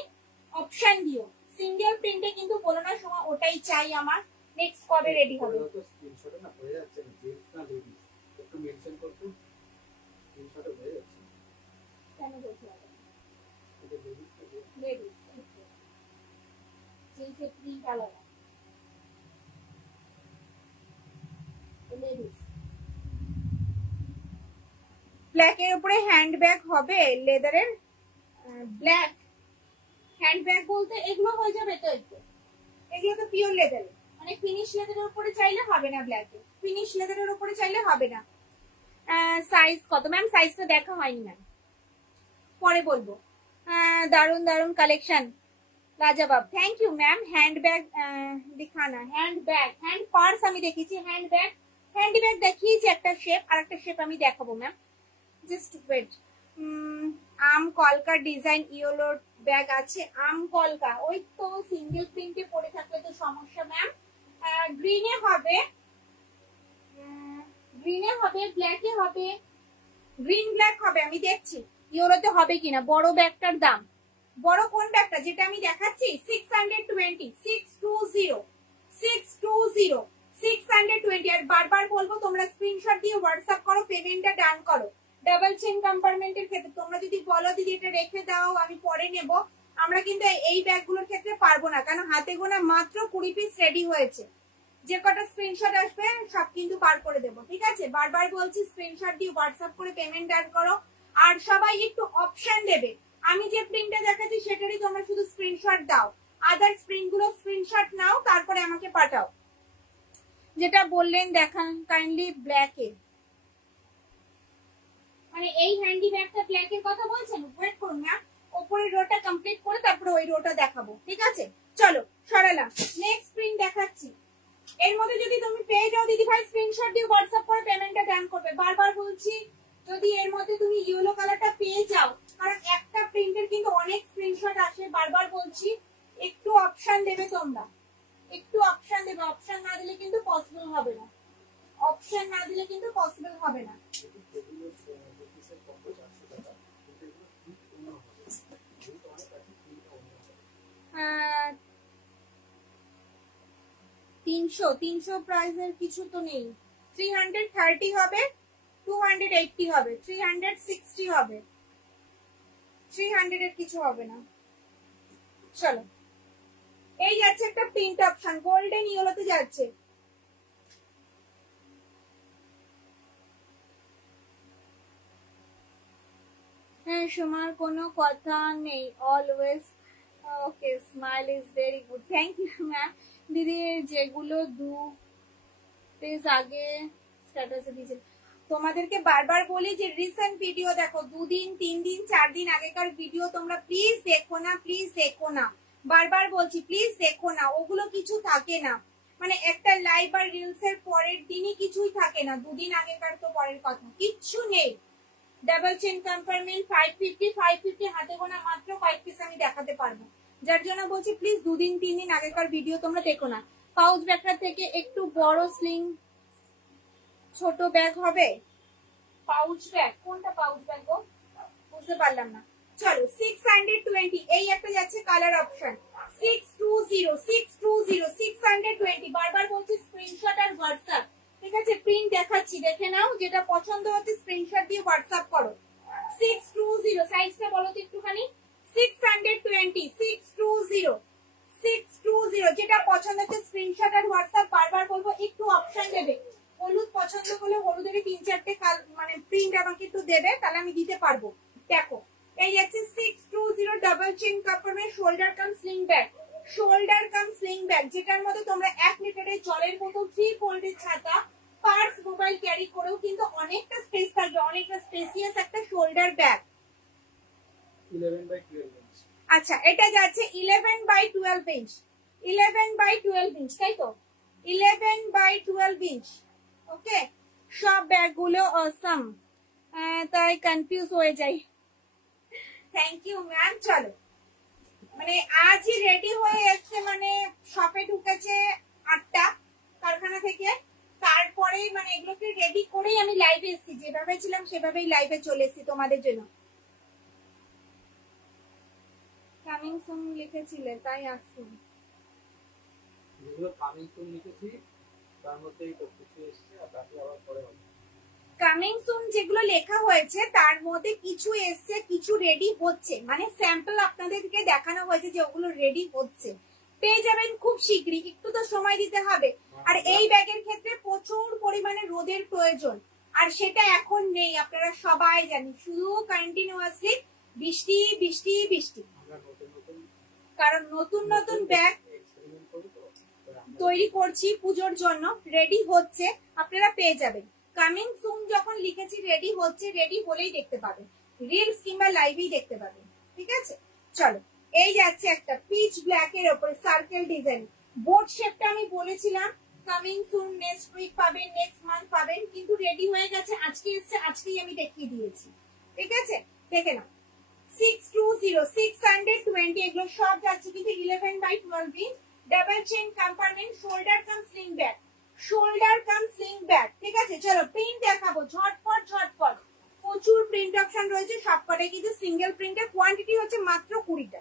অপশন দিও, সিঙ্গেল প্রিন্টে কিন্তু বলো না সময় ওটাই চাই আমার। নেক্সট কবে রেডি হবে? স্ক্রিনশটে না হয়ে যাচ্ছে না, জেন্টস না লেডিস একটু মেনশন করতে। স্ক্রিনশটে হয়ে যাচ্ছে কেন বলছো? এটা লেডিস না লেডিস, জেন্টসের প্রিন্ট আলাদা, লেডিস। ব্ল্যাক এর উপরে হ্যান্ডব্যাগ হবে, লেদারের ব্ল্যাক হ্যান্ডব্যাগ বলতে এগুলো হয়ে যাবে তো? একটু এগুলো তো পিওর লেদার, মানে ফিনিশ লেদারের উপরে চাইলে হবে না, ব্ল্যাকে ফিনিশ লেদারের উপরে চাইলে হবে না। সাইজ কত ম্যাম? সাইজটা দেখা হয়নি ম্যাম, পরে বলবো। দারুন দারুন কালেকশন, লাজবাব, থ্যাংক ইউ ম্যাম। হ্যান্ডব্যাগ দিখানা, হ্যান্ডব্যাগ, হ্যান্ড পার্স আমি দেখেছি, হ্যান্ডব্যাগ, হ্যান্ডব্যাগ দেখিয়েছি একটা শেপ, আর একটা শেপ আমি দেখাবো ম্যাম, জাস্ট ওয়েট। আম কলকা ডিজাইন ইয়েলো ব্যাগ আছে, আম কলকা, ওই তো সিঙ্গেল প্রিন্টে পড়ে থাকলে তো সমস্যা ম্যাম। গ্রিনে হবে, গ্রিনে হবে, ব্ল্যাকে হবে, গ্রিন ব্ল্যাক হবে, আমি দেখছি ইয়েলোতে হবে কিনা। বড় ব্যাগটার দাম, বড় কোন ব্যাগটা যেটা আমি দেখাচ্ছি? 620, 620, 620, 620। আর বারবার বলবো তোমরা স্ক্রিনশট দিয়ে হোয়াটসঅ্যাপ করো, পেমেন্টটা ডান করো। ডাবল চেন কম্পার্টমেন্টের ক্ষেত্রে তোমরা যদি বলো দিদি এটা রেখে দাও আমি পরে নেব, আমরা কিন্তু এই ব্যাগগুলোর ক্ষেত্রে পারবো না, কারণ হাতে গোনা মাত্র 20 পিস রেডি হয়েছে। যে কটা স্ক্রিনশট আসবে সব কিন্তু পার করে দেবো। ঠিক আছে, বারবার বলছি স্ক্রিনশট দিয়ে হোয়াটসঅ্যাপ করে পেমেন্ট ডান করো। আর সবাই একটু অপশন দেবে, আমি যে প্রিন্টটা দেখাচ্ছি সেটারই তোমরা শুধু স্ক্রিনশট দাও, আদার্স প্রিন্ট গুলো স্ক্রিনশট নাও, তারপরে আমাকে পাঠাও। যেটা বললেন দেখান কাইন্ডলি ব্ল্যাকে, মানে এই হ্যান্ডি ব্যাগটা ব্ল্যাকের কথা বলছেন? ওয়েট করুন না, উপরের রোটা কমপ্লিট করে তারপরে ওই রোটা দেখাবো। ঠিক আছে, চলো সরালাম। নেক্সট প্রিন্ট দেখাচ্ছি। এর মধ্যে যদি তুমি পেয়ে যাও দিদি ভাই স্ক্রিনশট দিয়ে হোয়াটসঅ্যাপ করে পেমেন্টটা ডান করবে। বারবার বলছি যদি এর মধ্যে তুমি ইয়েলো কালারটা পেয়ে যাও, কারণ একটা প্রিন্টের কিন্তু অনেক স্ক্রিনশট আসে, বারবার বলছি একটু অপশন দেবে তোমরা, একটু অপশন দেবে, অপশন না দিলে কিন্তু পসিবল হবে না, অপশন না দিলে কিন্তু পসিবল হবে না। 300 প্রাইসের কিছু তো নেই। 330 হবে, 280 হবে, 360 হবে, 300 এর কিছু হবে না। চলো, এই যাচ্ছে একটা প্রিন্ট অপশন, গোল্ডেন ইয়েলোতে যাচ্ছে। হ্যাঁ সোমার কোনো কথা নেই, always okay, smile is very good, thank you ma'am. দিদি যেগুলো 2 পেজ আগে স্ট্যাটাসে দিয়েছেন, তোমাদেরকে বারবার বলি যে রিসেন্ট ভিডিও দেখো, 2 দিন 3 দিন 4 দিন আগেকার ভিডিও তোমরা প্লিজ দেখো না, প্লিজ দেখো না, বারবার বলছি প্লিজ দেখো না, ওগুলো কিছু থাকে না, মানে একটা লাইভ আর রিলস এর পরের দিনই কিছুই থাকে না, 2 দিন আগেকার তো পরের কথা কিচ্ছু নেই। ডাবল চেন কম্পার্টমেন্ট 550 হাতে গোনা মাত্র 5 পিস আমি দেখাতে পারবো, যার জন্য বলছি প্লিজ 2 দিন 3 দিন আগেকার ভিডিও তোমরা দেখো না। পাউচ ব্যাগটা থেকে একটু বড় স্লিং ছোট ব্যাগ হবে, পাউচ ব্যাগ কোনটা? পাউচ ব্যাগ গো, বুঝতে পারলাম না। চলো 620, এই একটা যাচ্ছে কালার অপশন, 620, 620, 620। বারবার বলছি স্ক্রিনশট আর হোয়াটসঅ্যাপ। ঠিক আছে, প্রিন্ট দেখাচ্ছি, দেখে নাও, যেটা পছন্দ হচ্ছে স্ক্রিনশট দিয়ে হোয়াটসঅ্যাপ করো। 620, সাইজটা বলো তো একটুখানি। 620, 620, 620, যেটা পছন্দ হচ্ছে স্ক্রিনশট আর হোয়াটসঅ্যাপ। বারবার বলবো একটু অপশন দেবে, হলুদ পছন্দ করলে হলুদের 3-4টে মানে প্রিন্ট আমাকে একটু দেবে, তাহলে আমি দিতে পারবো। দেখো এই যাচ্ছে 620 ডাবল চেন কাপড়ের shoulder cum sling bag, shoulder cum sling bag, যেটার মধ্যে তোমরা 1 লিটারের জলের বোতল, 3 ফোল্ডেড ছাতা, পার্স, মোবাইল ক্যারি করেও কিন্তু অনেকটা স্পেস থাকবে, অনেকটা স্পেসিয়াস একটা শোল্ডার ব্যাগ। 11/12 ইঞ্চ। আচ্ছা এটা যাচ্ছে 11/12 ইঞ্চ, 11/12 ইঞ্চ, তাই তো 11/12 ইঞ্চ। ওকে, সব ব্যাগগুলো অসম, তাই কনফিউজ হয়ে যাই। Thank you ma'am. চলো মানে আজই রেডি হয়ে এসছে, মানে শপে ঢুকেছে 8টা কারখানা থেকে, তারপরে মানে এগুলোকে রেডি করেই আমি লাইভে এসেছি, যেভাবে ছিলাম সেভাবেই লাইভে চলে এসেছি তোমাদের জন্য। কামিং সুন লিখেছিলে তাই আসছি। যেগুলো কামিং সুন লিখেছি তার মধ্যেই তো কিছু এসেছে, আর বাকি আবার পরে হবে। কামিং সুন যেগুলো লেখা হয়েছে তার মধ্যে কিছু এসছে, কিছু রেডি হচ্ছে, মানে স্যাম্পল আপনাদেরকে দেখানো হয়েছে যে ওগুলো রেডি হচ্ছে, পেয়ে যাবেন খুব শীঘ্রই, একটু তো সময় দিতে হবে। আর এই ব্যাগের ক্ষেত্রে প্রচুর পরিমাণে রোদের প্রয়োজন, আর সেটা এখন নেই, আপনারা সবাই জানি, শুধু কন্টিনিউয়াসলি বৃষ্টি বৃষ্টি বৃষ্টি, আমরা নতুন নতুন কারণ নতুন নতুন ব্যাগ এক্সপেরিমেন্ট করি তো, তৈরি করছি পুজোর জন্য, রেডি হচ্ছে, আপনারা পেয়ে যাবেন। কামিং সুন যখন লিখেছি রেডি হচ্ছে, রেডি হলেই দেখতে পাবেন, রিলস কিংবা লাইভেই দেখতে পাবেন, ঠিক আছে। চলো এই যাচ্ছে একটা পিচ ব্ল্যাক এর উপরে সার্কেল ডিজাইন, বোর্ড শেপটা আমি বলেছিলাম কামিং সুন নেক্সট উইক পাবেন, নেক্সট মান্থ পাবেন, কিন্তু রেডি হয়ে গেছে, আজকে এসছে, আজকেই আমি দেখিয়ে দিয়েছি, ঠিক আছে। দেখে নাও 620 620, এগুলো সব যাচ্ছে কিন্তু 11/12 inch, double chain compartment, shoulder cum sling bag, shoulder cum sling bag, ঠিক আছে। চলো প্রিন্ট দেখাবো ঝটপট ঝটপট, প্রচুর প্রিন্ট অপশন রয়েছে, সবকটাই কিন্তু সিঙ্গেল প্রিন্টের, কোয়ান্টিটি হচ্ছে মাত্র 20টা,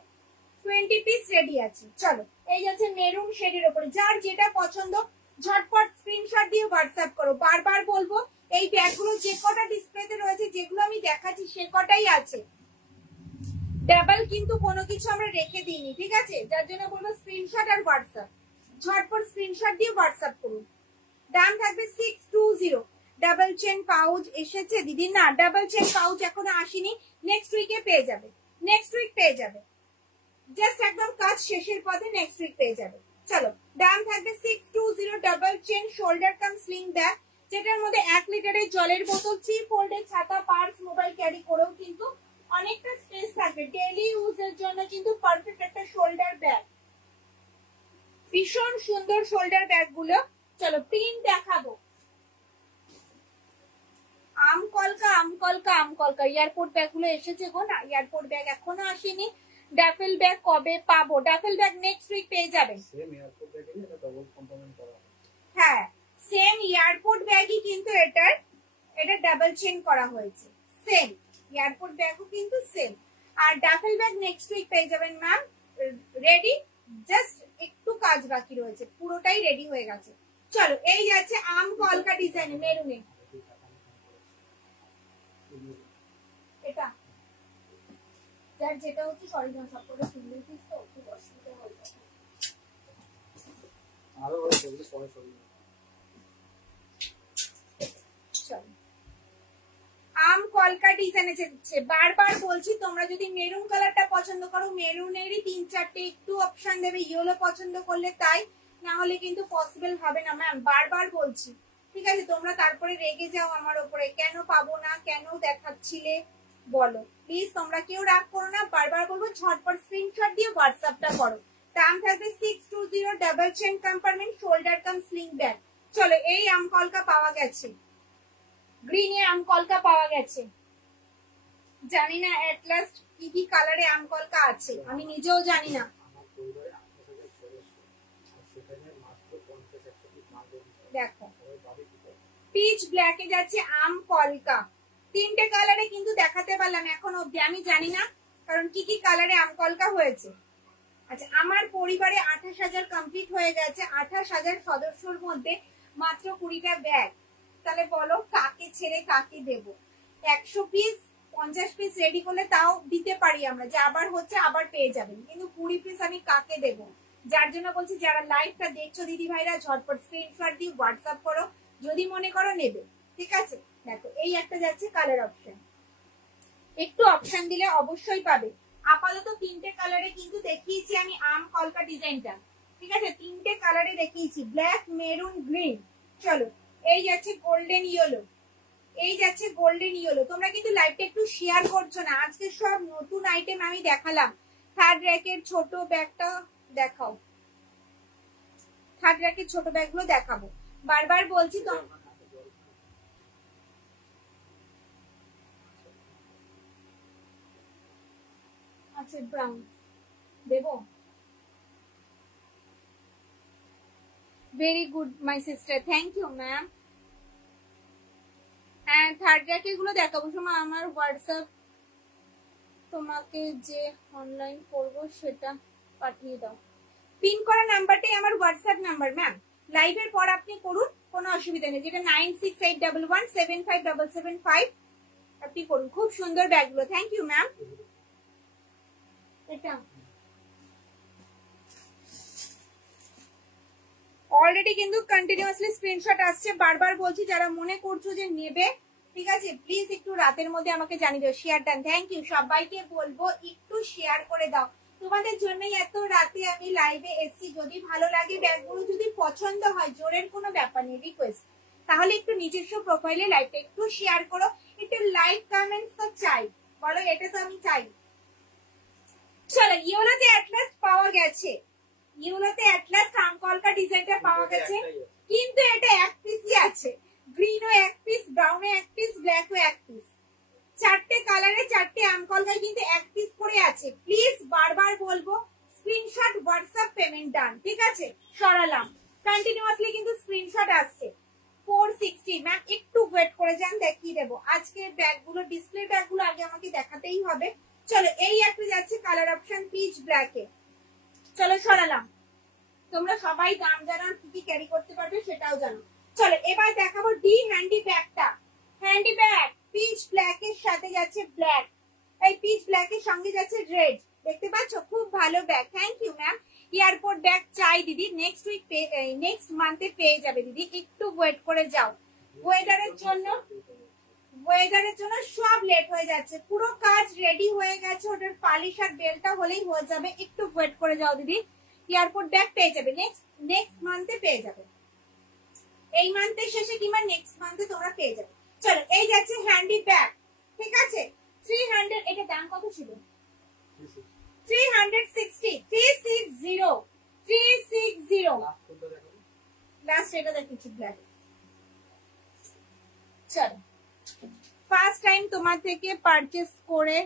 20 পিস রেডি আছে। চলো এই যাচ্ছে মেরুন শেডের উপরে, যার যেটা পছন্দ ঝটপট স্ক্রিনশট দিয়ে হোয়াটসঅ্যাপ করো। বারবার বলবো এই ব্যাগগুলো যে কটা ডিসপ্লেতে রয়েছে, যেগুলো আমি দেখাচ্ছি সে কটাই আছে, ডাবল কিন্তু কোনো কিছু আমরা রেখে দিইনি, ঠিক আছে, যার জন্য বলবো স্ক্রিনশট আর হোয়াটসঅ্যাপ, ঝটপট স্ক্রিনশট দিয়ে হোয়াটসঅ্যাপ করুন। দাম থাকবে 620। ডাবল চেন পাউচ এসেছে দিদি? না, ডাবল চেন পাউচ এখনো আসেনি, নেক্সট উইকে পেয়ে যাবে, নেক্সট উইক পেয়ে যাবে, জাস্ট একদম কাজ শেষের পথে, নেক্সট উইক পেয়ে যাবে। চলো দাম থাকবে 620, double chain shoulder cum sling bag, যেটার মধ্যে 1 লিটারের জলের বোতল, 3 ফোল্ডেড ছাতা, পার্স, মোবাইল ক্যারি করেও কিন্তু অনেকটা স্পেস থাকবে, ডেইলি ইউজের জন্য কিন্তু পারফেক্ট একটা শোল্ডার ব্যাগ, ভীষণ সুন্দর শোল্ডার ব্যাগ গুলো। চলো প্রিন্ট দেখাবো, আম কলকা আম কলকা আম কলকা, এয়ারপোর্ট ব্যাগ গুলো এসেছে গো, না এয়ারপোর্ট ব্যাগ এখনো আসেনি। ডাফেল ব্যাগ কবে পাবো? ডাফেল ব্যাগ নেক্সট উইক পেয়ে যাবেন। সেম এয়ারপোর্ট ব্যাগেরই এটা ডবল কম্পোনেন্ট করা আছে। হ্যাঁ সেম এয়ারপোর্ট ব্যাগই, কিন্তু এটা ডাবল চেন করা হয়েছে, সেম এয়ারপোর্ট ব্যাগও কিন্তু সেম। আর ডাফেল ব্যাগ নেক্সট উইক পেয়ে যাবেন ম্যাম, রেডি, জাস্ট একটু কাজ বাকি রয়েছে, পুরোটাই রেডি হয়ে গেছে। চলো এই যাচ্ছে আম কলকা ডিজাইনে মেরুনে, এটা যার যেটা হচ্ছে সরিজন সবকটা সিঙ্গেল পিস তো খুব অসুবিধা হয়ে যাবে। আরো ওই সেগুলো পরে সরিয়ে চলো আম কলকা ডিজাইন এসেছে, বারবার বলছি তোমরা যদি মেরুন কালারটা পছন্দ করো, মেরুনেরই 3-4টে একটু অপশন দেবে, ইয়েলো পছন্দ করলে তাই, না হলে কিন্তু পসিবল হবে না ম্যাম, বারবার বলছি, ঠিক আছে। তোমরা তারপরে রেগে যাও আমার উপরে, কেন পাবো না, কেন দেখাচ্ছিলে বলো, প্লিজ তোমরা কেউ রাগ করো না, বারবার বলবো ঝটপট স্ক্রিনশট দিয়ে হোয়াটসঅ্যাপটা করো। দাম থাকবে 620, double chain compartment, shoulder cum sling bag. চলো এই আম কলকা পাওয়া গেছে, গ্রিনে আম কলকা পাওয়া গেছে, জানি না এট লাস্ট কি কি কালারে আম কলকা আছে, আমি নিজেও জানি না। আমার পরিবারে 28,000 সদস্য, আর সেখানে মাত্র 50-100 পিস মাল বেরিয়েছে। দেখো সবাই ভাবে কি করে? পিচ ব্ল্যাকে যাচ্ছে আম কলকা, 3টে কালারে কিন্তু দেখাতে পারলাম এখন অব্দি, আমি জানি না কারণ কি কি কালারে আম কলকা হয়েছে। আচ্ছা আমার পরিবারে 28,000 কমপ্লিট হয়ে গেছে, 28,000 সদস্যর মধ্যে মাত্র 20টা ব্যাগ, তাহলে বলো কাকে ছেড়ে কাকে দেব? 100 পিস 50 পিস রেডি করলে তাও দিতে পারি আমরা, যে আবার হচ্ছে আবার পেয়ে যাবেন, কিন্তু 20 পিস আমি কাকে দেব? যার জন্য বলছি যারা লাইভটা দেখছো দিদি ভাইরা ঝটপট স্ক্রিনশট দিয়ে হোয়াটসঅ্যাপ করো, যদি মনে করো নেবে, ঠিক আছে। দেখো এই একটা যাচ্ছে কালার অপশন, একটু অপশন দিলে অবশ্যই পাবে। আপাতত 3টে কালারে কিন্তু দেখিয়েছি আমি আম কলকা ডিজাইনটা, ঠিক আছে, 3টে কালারে দেখিয়েছি, ব্ল্যাক, মেরুন, গ্রিন। চলো এই যাচ্ছে গোল্ডেন ইয়েলো, এই যাচ্ছে গোল্ডেন ইয়েলো। তোমরা কিন্তু লাইভটা একটু শেয়ার করছো না, আজকে সব নতুন আইটেম আমি দেখালাম। থার্ড র্যাকের ছোট ব্যাগটা দেখাও, থার্ড র্যাকের ছোট ব্যাগগুলো দেখাবো, বারবার বলছি তো। আচ্ছা ব্রাউন দেবো, very good my sister, thank you ma'am. হ্যাঁ থার্ড র্যাকের গুলো দেখাবো সময় আমার হোয়াটসঅ্যাপ তোমাকে যে অনলাইন করব সেটা পাঠিয়ে দাও। পিন করা নাম্বারটাই আমার হোয়াটসঅ্যাপ নাম্বার ম্যাম, লাইভের পর আপনি করুন, কোনো অসুবিধা নেই, যেটা 9681175775 আপনি করুন। খুব সুন্দর ব্যাগগুলো, থ্যাংক ইউ ম্যাম। এটা অলরেডি কিন্তু কন্টিনিউয়াসলি স্ক্রিনশট আসছে, বারবার বলছি যারা মনে করছো যে নেবে, ঠিক আছে, প্লিজ একটু রাতের মধ্যে আমাকে জানিয়ে দাও। Share done, thank you. সবাইকে বলবো একটু শেয়ার করে দাও, তোমাদের জন্যই এত রাতে আমি লাইভে এসছি। যদি ভালো লাগে ব্যাগগুলো, যদি পছন্দ হয়, জোরের কোনো ব্যাপার নেই, রিকোয়েস্ট, তাহলে একটু নিজস্ব প্রোফাইলে লাইভটা একটু শেয়ার করো, একটু লাইক কমেন্টস তো চাই, বলো এটা তো আমি চাই। চলো ইয়েলোতে অ্যাটলাস্ট পাওয়া গেছে, ইয়েলোতে অ্যাটলাস্ট আম কলকা ডিজাইনটা পাওয়া গেছে, কিন্তু এটা এক পিসই আছে, গ্রিনও এক পিস, ব্রাউনও এক পিস, ব্ল্যাকও এক পিস, 4টে কালারে 4টে আম কলকায় কিন্তু এক পিস করে আছে। প্লিজ বারবার বলবো স্ক্রিনশট, হোয়াটসঅ্যাপ পেমেন্ট ডান, ঠিক আছে। সরালাম, কন্টিনিউয়াসলি কিন্তু স্ক্রিনশট আসছে। 460 ম্যাম, একটু ওয়েট করে যান, দেখিয়ে দেবো আজকের ব্যাগগুলো, ডিসপ্লে ব্যাগগুলো আগে আমাকে দেখাতেই হবে। চলো এই একটা যাচ্ছে কালার অপশন পিচ ব্ল্যাকে, চলো সরালাম। তোমরা সবাই দাম জানো, কি কি ক্যারি করতে পারবে সেটাও জানো। চলো এবার দেখাবো ডি হ্যান্ডি ব্যাগটা, হ্যান্ডি ব্যাগ পিচ ব্ল্যাক এর সাথে যাচ্ছে ব্ল্যাক, এই পিচ ব্ল্যাক এর সঙ্গে যাচ্ছে রেড, দেখতে পাচ্ছ, খুব ভালো bag, thank you ma'am. Airport bag চাই দিদি, নেক্সট উইক নেক্সট মান্থে পেয়ে যাবে দিদি, একটু ওয়েট করে যাও, ওয়েদারের জন্য সব লেট হয়ে যাচ্ছে, পুরো কাজ রেডি হয়ে গেছে, ওটার পালিশ আর বেলটা হলেই হয়ে যাবে, একটু ওয়েট করে যাও দিদি, এয়ারপোর্ট ব্যাগ পেয়ে যাবে, নেক্সট মান্থে পেয়ে যাবে, এই মান্থের শেষে কিংবা নেক্সট মান্থে তোমরা পেয়ে যাবে। চলো এই যাচ্ছে হ্যান্ডি ব্যাগ, ঠিক আছে, 300, এটা দাম কত ছিল? 360, 360 লাস্ট এটা দেখেছি ব্ল্যাক। চলো ফার্স্ট টাইম তোমার থেকে পারচেজ করে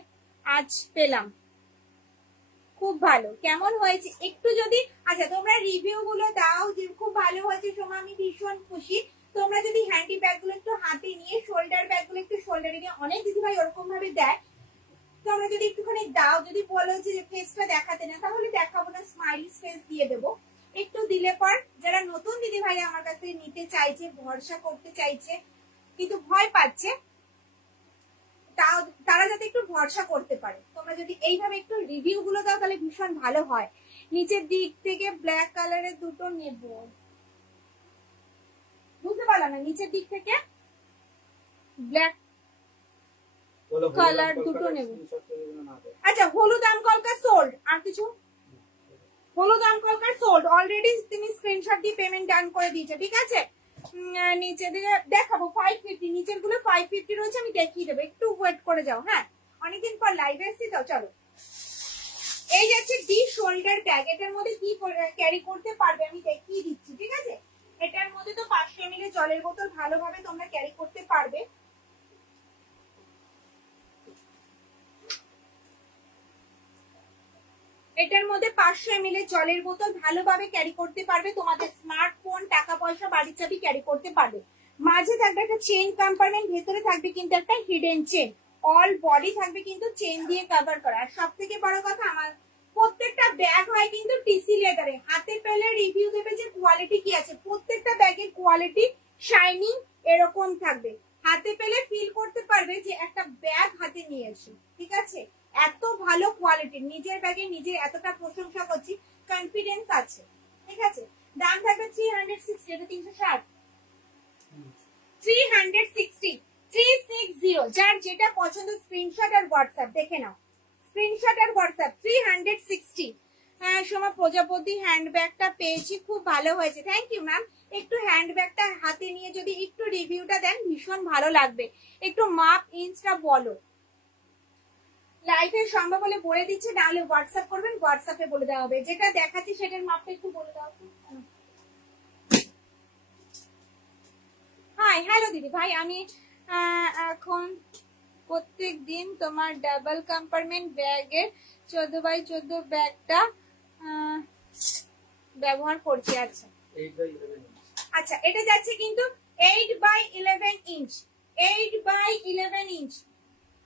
আজ পেলাম, খুব ভালো, কেমন হয়েছে একটু যদি, আচ্ছা তোমরা রিভিউ গুলো দাও যে খুব ভালো হয়েছে সময়, আমি ভীষণ খুশি। তোমরা যদি হ্যান্ডি ব্যাগ গুলো একটু হাতে নিয়ে, শোল্ডার ব্যাগ গুলো একটু শোল্ডারে নিয়ে, অনেক দিদিভাই ওরকম ভাবে দেয়, তোমরা যদি একটুখানি দাও, যদি বলো যে ফেসটা দেখাতে না, তাহলে দেখাবো না, স্মাইলি ফেস দিয়ে দেবো, একটু দিলে পর যারা নতুন দিদিভাই আমার কাছে নিতে চাইছে, ভরসা করতে চাইছে কিন্তু ভয় পাচ্ছে, তারা যাতে একটু ভরসা করতে পারে, তোমরা যদি এইভাবে একটু রিভিউ গুলো দাও তাহলে ভীষণ ভালো হয়। নিচের দিক থেকে ব্ল্যাক কালারের দুটো নেব, বুঝতে পারলাম না, নিচের দিক থেকে ব্ল্যাক কালার দুটো নেব। আচ্ছা হলুদ আম কলকা সোল্ড, আর কিছু? হলুদ আম কলকার সোল্ড, অলরেডি তুমি স্ক্রিনশট দিয়ে পেমেন্ট ডান করে দিয়েছো, ঠিক আছে। নিচে দিকে দেখাবো 550, নিচের গুলো 550 রয়েছে, আমি দেখিয়ে দেবো, একটু ওয়েট করে যাও, হ্যাঁ অনেকদিন পর লাইভে এসছি তো। চলো এই যাচ্ছে ডি শোল্ডার ব্যাগ, এটার মধ্যে কি ক্যারি করতে পারবে আমি দেখিয়ে দিচ্ছি, ঠিক আছে। এটার মধ্যে তো 500 ml জলের বোতল ভালোভাবে তোমরা ক্যারি করতে পারবে, এটার মধ্যে 500 ml জলের বোতল ভালোভাবে ক্যারি করতে পারবে, তোমাদের স্মার্টফোন, টাকা পয়সা, বাড়ির চাবি ক্যারি করতে পারবে। মাঝে থাকবে একটা চেইন কম্পার্টমেন্ট, ভেতরে থাকবে কিন্তু একটা হিডেন চেইন, অল বডি থাকবে কিন্তু চেইন দিয়ে কভার করা। আর সব থেকে বড় কথা, আমার প্রত্যেকটা ব্যাগ হয় কিন্তু টিসি লেদারে, হাতে পেলে রিভিউ দেবে যে কোয়ালিটি কি আছে, প্রত্যেকটা ব্যাগের কোয়ালিটি শাইনিং এরকম থাকবে, হাতে পেলে ফিল করতে পারবে যে একটা ব্যাগ হাতে নিয়েছে, ঠিক আছে। এত ভালো কোয়ালিটি, নিজের ব্যাগে নিজে এতটা প্রশংসা করছি, কনফিডেন্স আছে, ঠিক আছে। দাম থাকবে 360, এটা 360, 360 360 যার যেটা পছন্দ স্ক্রিনশট আর হোয়াটসঅ্যাপ দেখে নাও, স্ক্রিনশট আর হোয়াটসঅ্যাপ 360। হ্যাঁ সোমা প্রজাপতি হ্যান্ডব্যাগটা পেয়েছি, খুব ভালো হয়েছে, থ্যাংক ইউ ম্যাম। একটু হ্যান্ডব্যাগটা হাতে নিয়ে যদি একটু রিভিউটা দেন ভীষণ ভালো লাগবে। একটু মাপ ইঞ্চটা বলো, লাইফে সম্ভব হলে বলে দিচ্ছে, না হলে হোয়াটসঅ্যাপ করবেন, হোয়াটসঅ্যাপে বলে দেওয়া হবে। যেটা দেখাচ্ছি সেটার মাপটা একটু বলে দাও। হাই হ্যালো দিদি ভাই, আমি এখন প্রত্যেক দিন তোমার ডাবল কম্পার্টমেন্ট ব্যাগের 14x14 ব্যাগটা ব্যবহার করছি। আচ্ছা আচ্ছা, এটা যাচ্ছে কিন্তু 8x11 ইঞ্চ, 8x11 ইঞ্চ,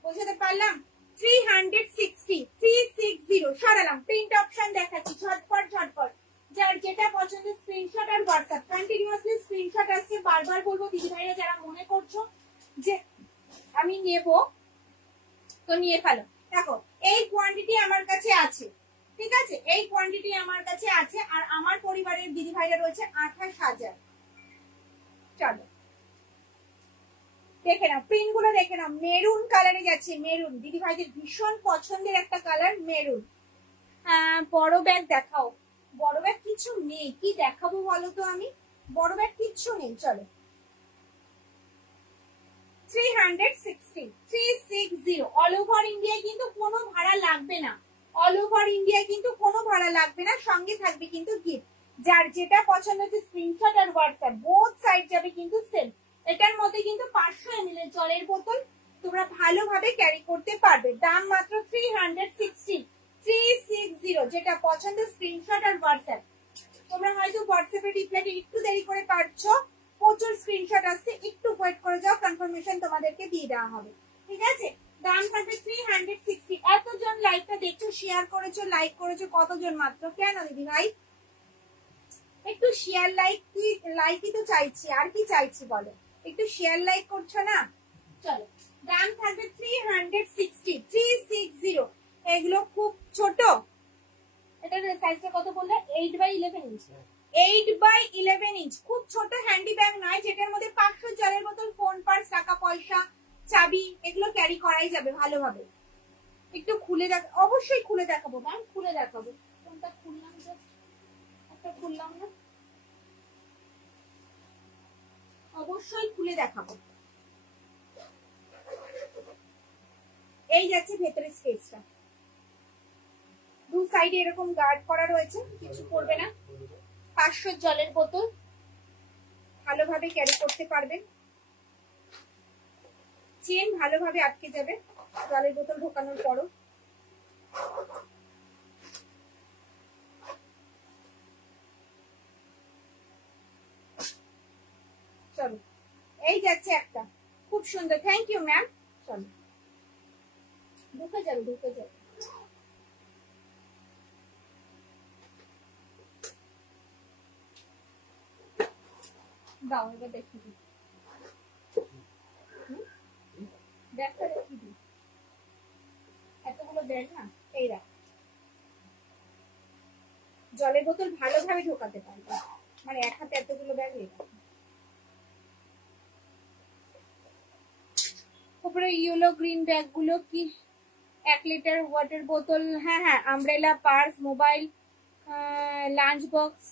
বুঝতে পারলাম। 360 360 সরালাম। প্রিন্ট অপশন দেখাচ্ছি ঝটপট ঝটপট, যার যেটা পছন্দ স্ক্রিনশট আর হোয়াটসঅ্যাপ। কন্টিনিউয়াসলি স্ক্রিনশট আসছে, বারবার বলবো দিদি ভাইরা যারা মনে করছো যে আমি নেব তো নিয়ে ফেলো। দেখো এই কোয়ান্টিটি আমার কাছে আছে, ঠিক আছে, এই কোয়ান্টিটি আমার কাছে আছে। আর আমার পরিবারের দিদি ভাইরা রয়েছে 28,000। চলো দেখে নাও, প্রিন্ট গুলো দেখে নাও। মেরুন কালারে যাচ্ছে, মেরুন দিদি ভাইদের ভীষণ পছন্দের একটা কালার মেরুন। বড় ব্যাগ দেখাও, বড় ব্যাগ কিছু নেই, কি দেখাবো বলো তো, আমি বড় ব্যাগ কিচ্ছু নেই। চলো 360 360 অল ওভার ইন্ডিয়ায় কিন্তু কোনো ভাড়া লাগবে না, অল ওভার ইন্ডিয়ায় কিন্তু কোনো ভাড়া লাগবে না। সঙ্গে থাকবে কিন্তু গিফট, যার যেটা পছন্দ হচ্ছে স্ক্রিনশট আর হোয়াটসঅ্যাপ বোথ সাইড যাবে কিন্তু সেম। এটার মধ্যে কিন্তু 500 ml এর জলের বোতল তোমরা ভালোভাবে ক্যারি করতে পারবে। দাম মাত্র 360 360, যেটা পছন্দ স্ক্রিনশট আর হোয়াটসঅ্যাপ। তোমরা হয়তো হোয়াটসঅ্যাপে রিপ্লাইটা একটু দেরি করে পারছো, প্রচুর স্ক্রিনশট আসছে, একটু ওয়েট করে যাও, কনফার্মেশন তোমাদেরকে দিয়ে দেওয়া হবে, ঠিক আছে। দাম থাকবে 360। এতজন লাইভটা দেখছো, শেয়ার করেছো, লাইক করেছো কতজন মাত্র, কেন দিদি ভাই? একটু শেয়ার লাইকই তো চাইছি, আর কি চাইছি বলো, একটু শেয়ার লাইক করছো না। চলো দাম থাকবে 360 360। এগুলো খুব ছোট, এটার সাইজটা কত বললে? 8x11 ইঞ্চ, 8x11 ইঞ্চ, খুব ছোট হ্যান্ডি ব্যাগ নয়, যেটার মধ্যে 500 জলের বোতল, ফোন, পার্স, টাকা পয়সা, চাবি এগুলো ক্যারি করাই যাবে ভালোভাবে। একটু খুলে দেখ, অবশ্যই খুলে দেখাবো ম্যাম, খুলে দেখাবো। কোনটা খুললাম, জাস্ট একটা খুললাম না, অবশ্যই খুলে দেখাবো। এই যাচ্ছে ভেতরের স্পেসটা, দু সাইডে এরকম গার্ড করা রয়েছে, কিছু করবে না। 500 জলের বোতল ভালোভাবে ক্যারি করতে পারবেন, চেন ভালোভাবে আটকে যাবে জলের বোতল ঢোকানোর পরও। চলো এই যাচ্ছে একটা, খুব সুন্দর, থ্যাংক ইউ ম্যাম। চলো ঢুকে যাবে, ঢুকে যাবে। দাও এবার দেখি দিই, ব্যাগটা দেখি দিই, এতগুলো ব্যাগ না, এই রাখ। জলের বোতল ভালোভাবে ঢোকাতে পারবে, মানে এক হাতে এতগুলো ব্যাগ নেই। উপরে ইয়েলো গ্রিন ব্যাগ গুলো কি 1 লিটার ওয়াটার বোতল, হ্যাঁ হ্যাঁ, umbrella, purse, mobile, lunch box,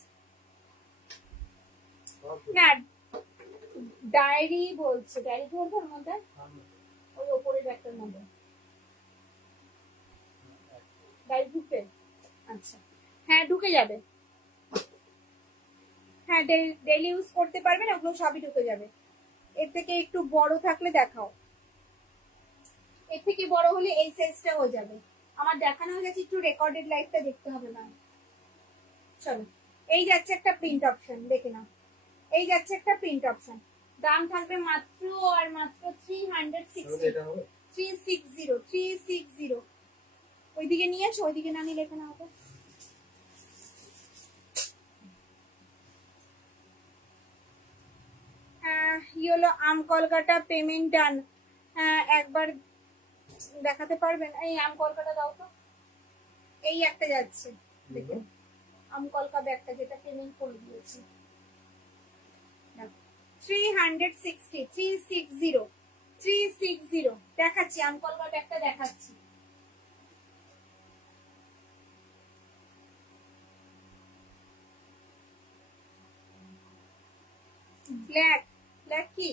না ডায়েরি বলছে, ডায়েরি ধরবো ওর মধ্যে, ওই ওপরের ব্যাগটার মধ্যে ডায়েরি ঢুকবে। আচ্ছা হ্যাঁ ঢুকে যাবে, হ্যাঁ ডেইলি ইউজ করতে পারবেন, ওগুলো সবই ঢুকে যাবে। এর থেকে একটু বড় থাকলে দেখাও, এর থেকে বড় হলে এই সাইজটা হয়ে যাবে। আমার দেখানো হয়ে গেছে, একটু রেকর্ডেড লাইভটা দেখতে হবে না। চলো এই যাচ্ছে একটা প্রিন্ট অপশন, দেখে নাও, এই যাচ্ছে একটা প্রিন্ট অপশন। দাম থাকবে মাত্র আর মাত্র 360 360 360। ওইদিকে নিয়েছো, ওইদিকে না নিলে এখানে হবে। ইয়েলো আম কলকাতা পেমেন্ট ডান, একবার দেখাতে পারবেন? এই আম কলকাতা দাও তো, এই একটা যাচ্ছে, দেখুন আম কলকা ব্যাগটা যেটা পেমেন্ট করে দিয়েছি। 360 360 360 দেখাচ্ছি, আমকলকা ব্যাগটা দেখাচ্ছি। ব্ল্যাক, ব্ল্যাক কি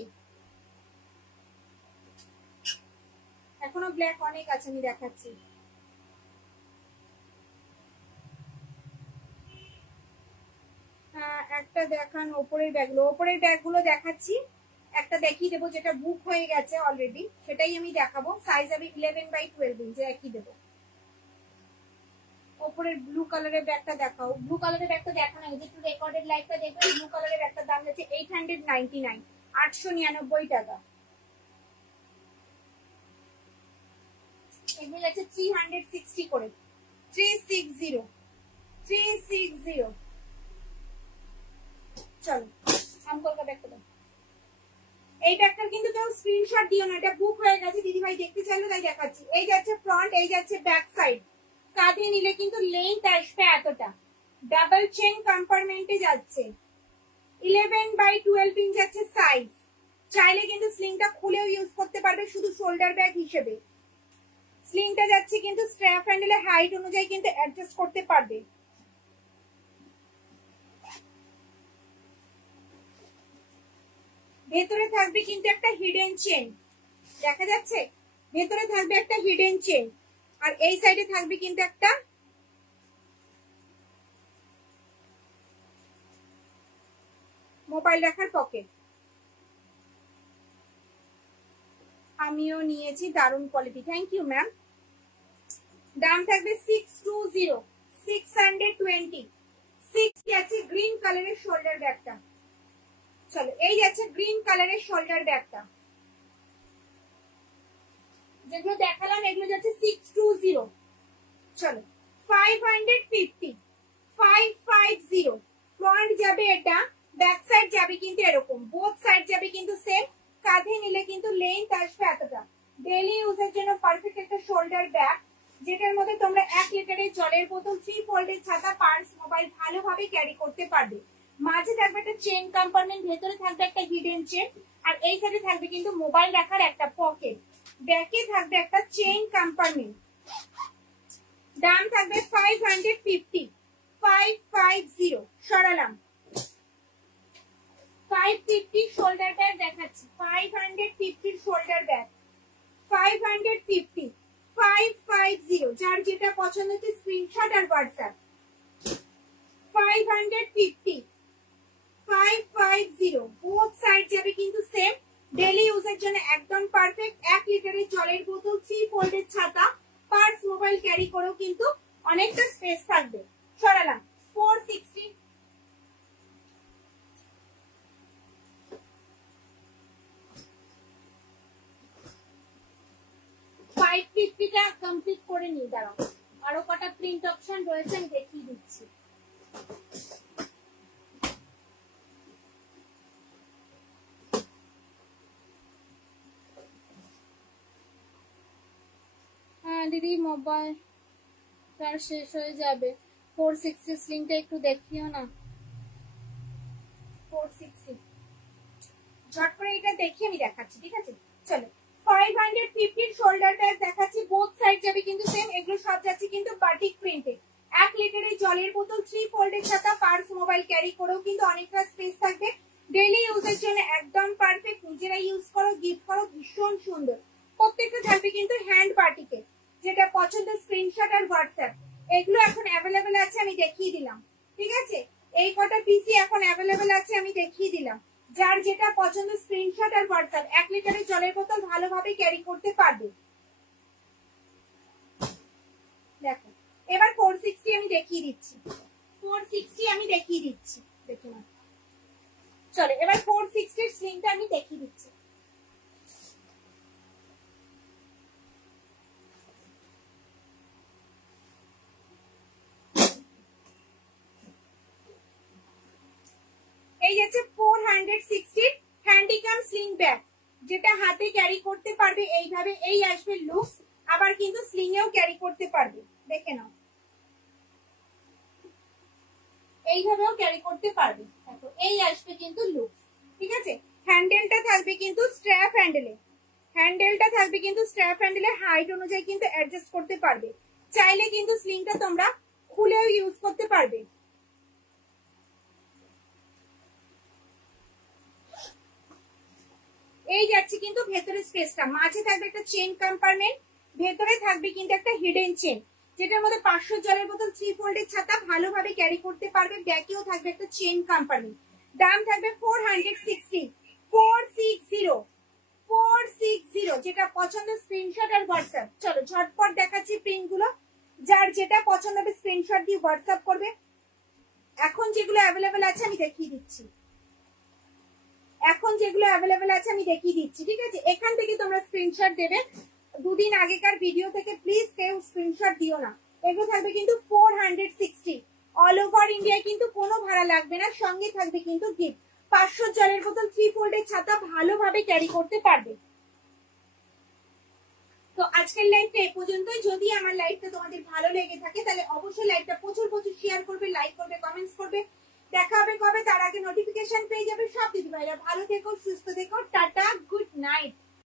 এখনো ব্ল্যাক অনেক আছে, আমি দেখাচ্ছি। একটা দেখান ওপরের ব্যাগগুলো, ওপরের ব্যাগগুলো দেখাচ্ছি। একটা দেখিয়ে দেবো যেটা বুক হয়ে গেছে অলরেডি, সেটাই আমি দেখাবো। সাইজ হবে 11/12 ইঞ্চি, একই দেবো। ওপরের ব্লু কালারের ব্যাগটা দেখাও। ব্লু কালারের ব্যাগটা দেখানো হয়েছে, একটু রেকর্ডেড লাইভটা দেখবেন। ব্লু কালারের ব্যাগটার দাম যাচ্ছে 899, 899 টাকা। এগুলো যাচ্ছে 360 করে, 360 360। চলো আমকলকা ব্যাগটা দাও। এই ব্যাগটার কিন্তু কেউ স্ক্রিনশট দিও না, এটা বুক হয়ে গেছে। দিদি ভাই দেখতে চাইলো তাই দেখাচ্ছি। এই যাচ্ছে ফ্রন্ট, এই যাচ্ছে ব্যাক সাইড। কাঁধে নিলে কিন্তু লেন্থ আসবে এতটা। ডাবল চেন কম্পার্টমেন্টে যাচ্ছে। 11/12 ইঞ্চ যাচ্ছে সাইজ। চাইলে কিন্তু স্লিংটা খুলেও ইউজ করতে পারবে শুধু শোল্ডার ব্যাগ হিসেবে। স্লিংটা যাচ্ছে কিন্তু স্ট্র্যাপ হ্যান্ডেলের হাইট অনুযায়ী কিন্তু অ্যাডজাস্ট করতে পারবে। ভেতরে থাকবে কিন্তু একটা হিডেন চেন, দেখা যাচ্ছে? ভেতরে থাকবে একটা হিডেন চেন, আর এই সাইডে থাকবে কিন্তু একটা মোবাইল রাখার পকেট। আমিও নিয়েছি, দারুণ কোয়ালিটি, থ্যাংক ইউ ম্যাম। দাম থাকবে 620, 620। 6 যাচ্ছে গ্রিন কালারের শোল্ডার ব্যাগটা। চলো এই যাচ্ছে গ্রিন কালারের শোল্ডার ব্যাগটা। যেগুলো দেখালাম এগুলো যাচ্ছে 620। চলো 550, 550। ফ্রন্ট যাবে এটা, ব্যাক সাইড যাবে কিন্তু এরকম, বোথ সাইড যাবে কিন্তু সেম। কাঁধে নিলে কিন্তু লেন্থ আসবে এতটা। ডেইলি ইউজের জন্য পারফেক্ট একটা শোল্ডার ব্যাগ, যেটার মধ্যে তোমরা 1 লিটারের জলের বোতল, 3 ফোল্ডের ছাতা, পার্স, মোবাইল ভালোভাবে ক্যারি করতে পারবে। মাঝে থাকবে একটা চেন কম্পার্টমেন্ট, ভেতরে থাকবে একটা হিডেন চেন, আর এই সাইডে থাকবে কিন্তু মোবাইল রাখার একটা পকেট। ব্যাকে থাকবে একটা চেইন কম্পার্টমেন্ট। দাম থাকবে 550, 550। সরালাম। 550 শোল্ডার ব্যাগ দেখাচ্ছি, 550 শোল্ডার ব্যাগ, 550, 550। যার যেটা পছন্দ হচ্ছে স্ক্রিনশট আর হোয়াটসঅ্যাপ। 550, 550। বোথ সাইড যাবে কিন্তু সেম। ডেইলি ইউজের জন্য একদম পারফেক্ট। 1 লিটারের জলের বোতল, 3 ফোল্ডের ছাতা, পার্স, মোবাইল ক্যারি করেও কিন্তু অনেকটা স্পেস থাকবে। সরালাম। 460, 550টা কমপ্লিট করে নিই। দাঁড়াও, আরো কটা প্রিন্ট অপশন রয়েছে, আমি দেখিয়ে দিচ্ছি। হ্যাঁ দিদি, মোবাইল তার শেষ হয়ে যাবে। 460 স্লিংটা একটু দেখিও না। 460 ঝট করে এটা দেখি, আমি দেখাচ্ছি, ঠিক আছে? চলো 550 শোল্ডার ব্যাগ দেখাচ্ছি। বোথ সাইড যাবে কিন্তু সেম। এগুলো সব যাচ্ছে কিন্তু বাটিক প্রিন্টে। 1 লিটারের জলের বোতল, 3 ফোল্ডের ছাতা, পার্স, মোবাইল ক্যারি করেও কিন্তু অনেকটা স্পেস থাকবে। ডেইলি ইউজের জন্য একদম পারফেক্ট। নিজেরা ইউজ করো, গিফট করো, ভীষণ সুন্দর। প্রত্যেকটা থাকবে কিন্তু হ্যান্ড বাটিকে। যেটা পছন্দ স্ক্রিনশট আর হোয়াটসঅ্যাপ। এগুলো এখন অ্যাভেলেবেল আছে, আমি দেখিয়ে দিলাম, ঠিক আছে? এই কটা পিসি এখন অ্যাভেলেবেল আছে, আমি দেখিয়ে দিলাম। যার যেটা পছন্দ স্ক্রিনশট আর হোয়াটসঅ্যাপ। 1 লিটারের জলের বোতল ভালোভাবে ক্যারি করতে পারবে। দেখো এবার 460 আমি দেখিয়ে দিচ্ছি, 460 আমি দেখিয়ে দিচ্ছি, দেখে নাও। চলো এবার 460 এর স্লিংটা আমি দেখিয়ে দিচ্ছি। এই যাচ্ছে 460 হ্যান্ডিক্যাম স্লিং ব্যাগ, যেটা হাতে ক্যারি করতে পারবে এইভাবে। এই আসবে লুকস, আবার কিন্তু স্লিং এও ক্যারি করতে পারবে। দেখে নাও, এইভাবেও ক্যারি করতে পারবে। দেখো এই আসবে কিন্তু লুকস, ঠিক আছে? হ্যান্ডেলটা থাকবে কিন্তু স্ট্র্যাপ হ্যান্ডেলে, হ্যান্ডেলটা থাকবে কিন্তু স্ট্র্যাপ হ্যান্ডেলে, হাইট অনুযায়ী কিন্তু অ্যাডজাস্ট করতে পারবে। চাইলে কিন্তু স্লিংটা তোমরা খুলেও ইউজ করতে পারবে। এই যাচ্ছে কিন্তু ভেতরে স্পেসটা, মাঝে থাকবে একটা চেন কম্পার্টমেন্ট, ভেতরে থাকবে কিন্তু একটা হিডেন চেন, যেটার মধ্যে 500 জলের বোতল 3 ফোল্ডের ছাতা ভালোভাবে ক্যারি করতে পারবে। ব্যাকেও থাকবে একটা চেন কম্পার্টমেন্ট। দাম থাকবে 460, 460, যেটা পছন্দ স্ক্রিনশট আর হোয়াটসঅ্যাপ। চলো ঝটপট দেখাচ্ছি প্রিন্ট গুলো, যার যেটা পছন্দ হবে স্ক্রিনশট দিয়ে হোয়াটসঅ্যাপ করবে। এখন যেগুলো অ্যাভেলেবেল আছে আমি দেখিয়ে দিচ্ছি, এখন যেগুলো অ্যাভেলেবেল আছে আমি দেখিয়ে দিচ্ছি, ঠিক আছে? এখান থেকে তোমরা স্ক্রিনশট দেবে, দুদিন আগেকার ভিডিও থেকে প্লিজ কেউ স্ক্রিনশট দিও না। এগুলো থাকবে কিন্তু 460, অল ওভার ইন্ডিয়া, কিন্তু কোনো ভাড়া লাগবে না, সঙ্গে থাকবে কিন্তু গিফট। 500 জলের বোতল 3 ফোল্ডের ছাতা ভালোভাবে ক্যারি করতে পারবে। তো আজকের লাইভটা এ পর্যন্তই। যদি আমার লাইভটা তোমাদের ভালো লেগে থাকে তাহলে অবশ্যই লাইভটা প্রচুর প্রচুর শেয়ার করবে, লাইক করবে, কমেন্টস করবে। দেখা হবে কবে, তার আগে নোটিফিকেশন পেয়ে যাবে সব দিদি ভাইরা। ভালো থেকো, সুস্থ থেকো।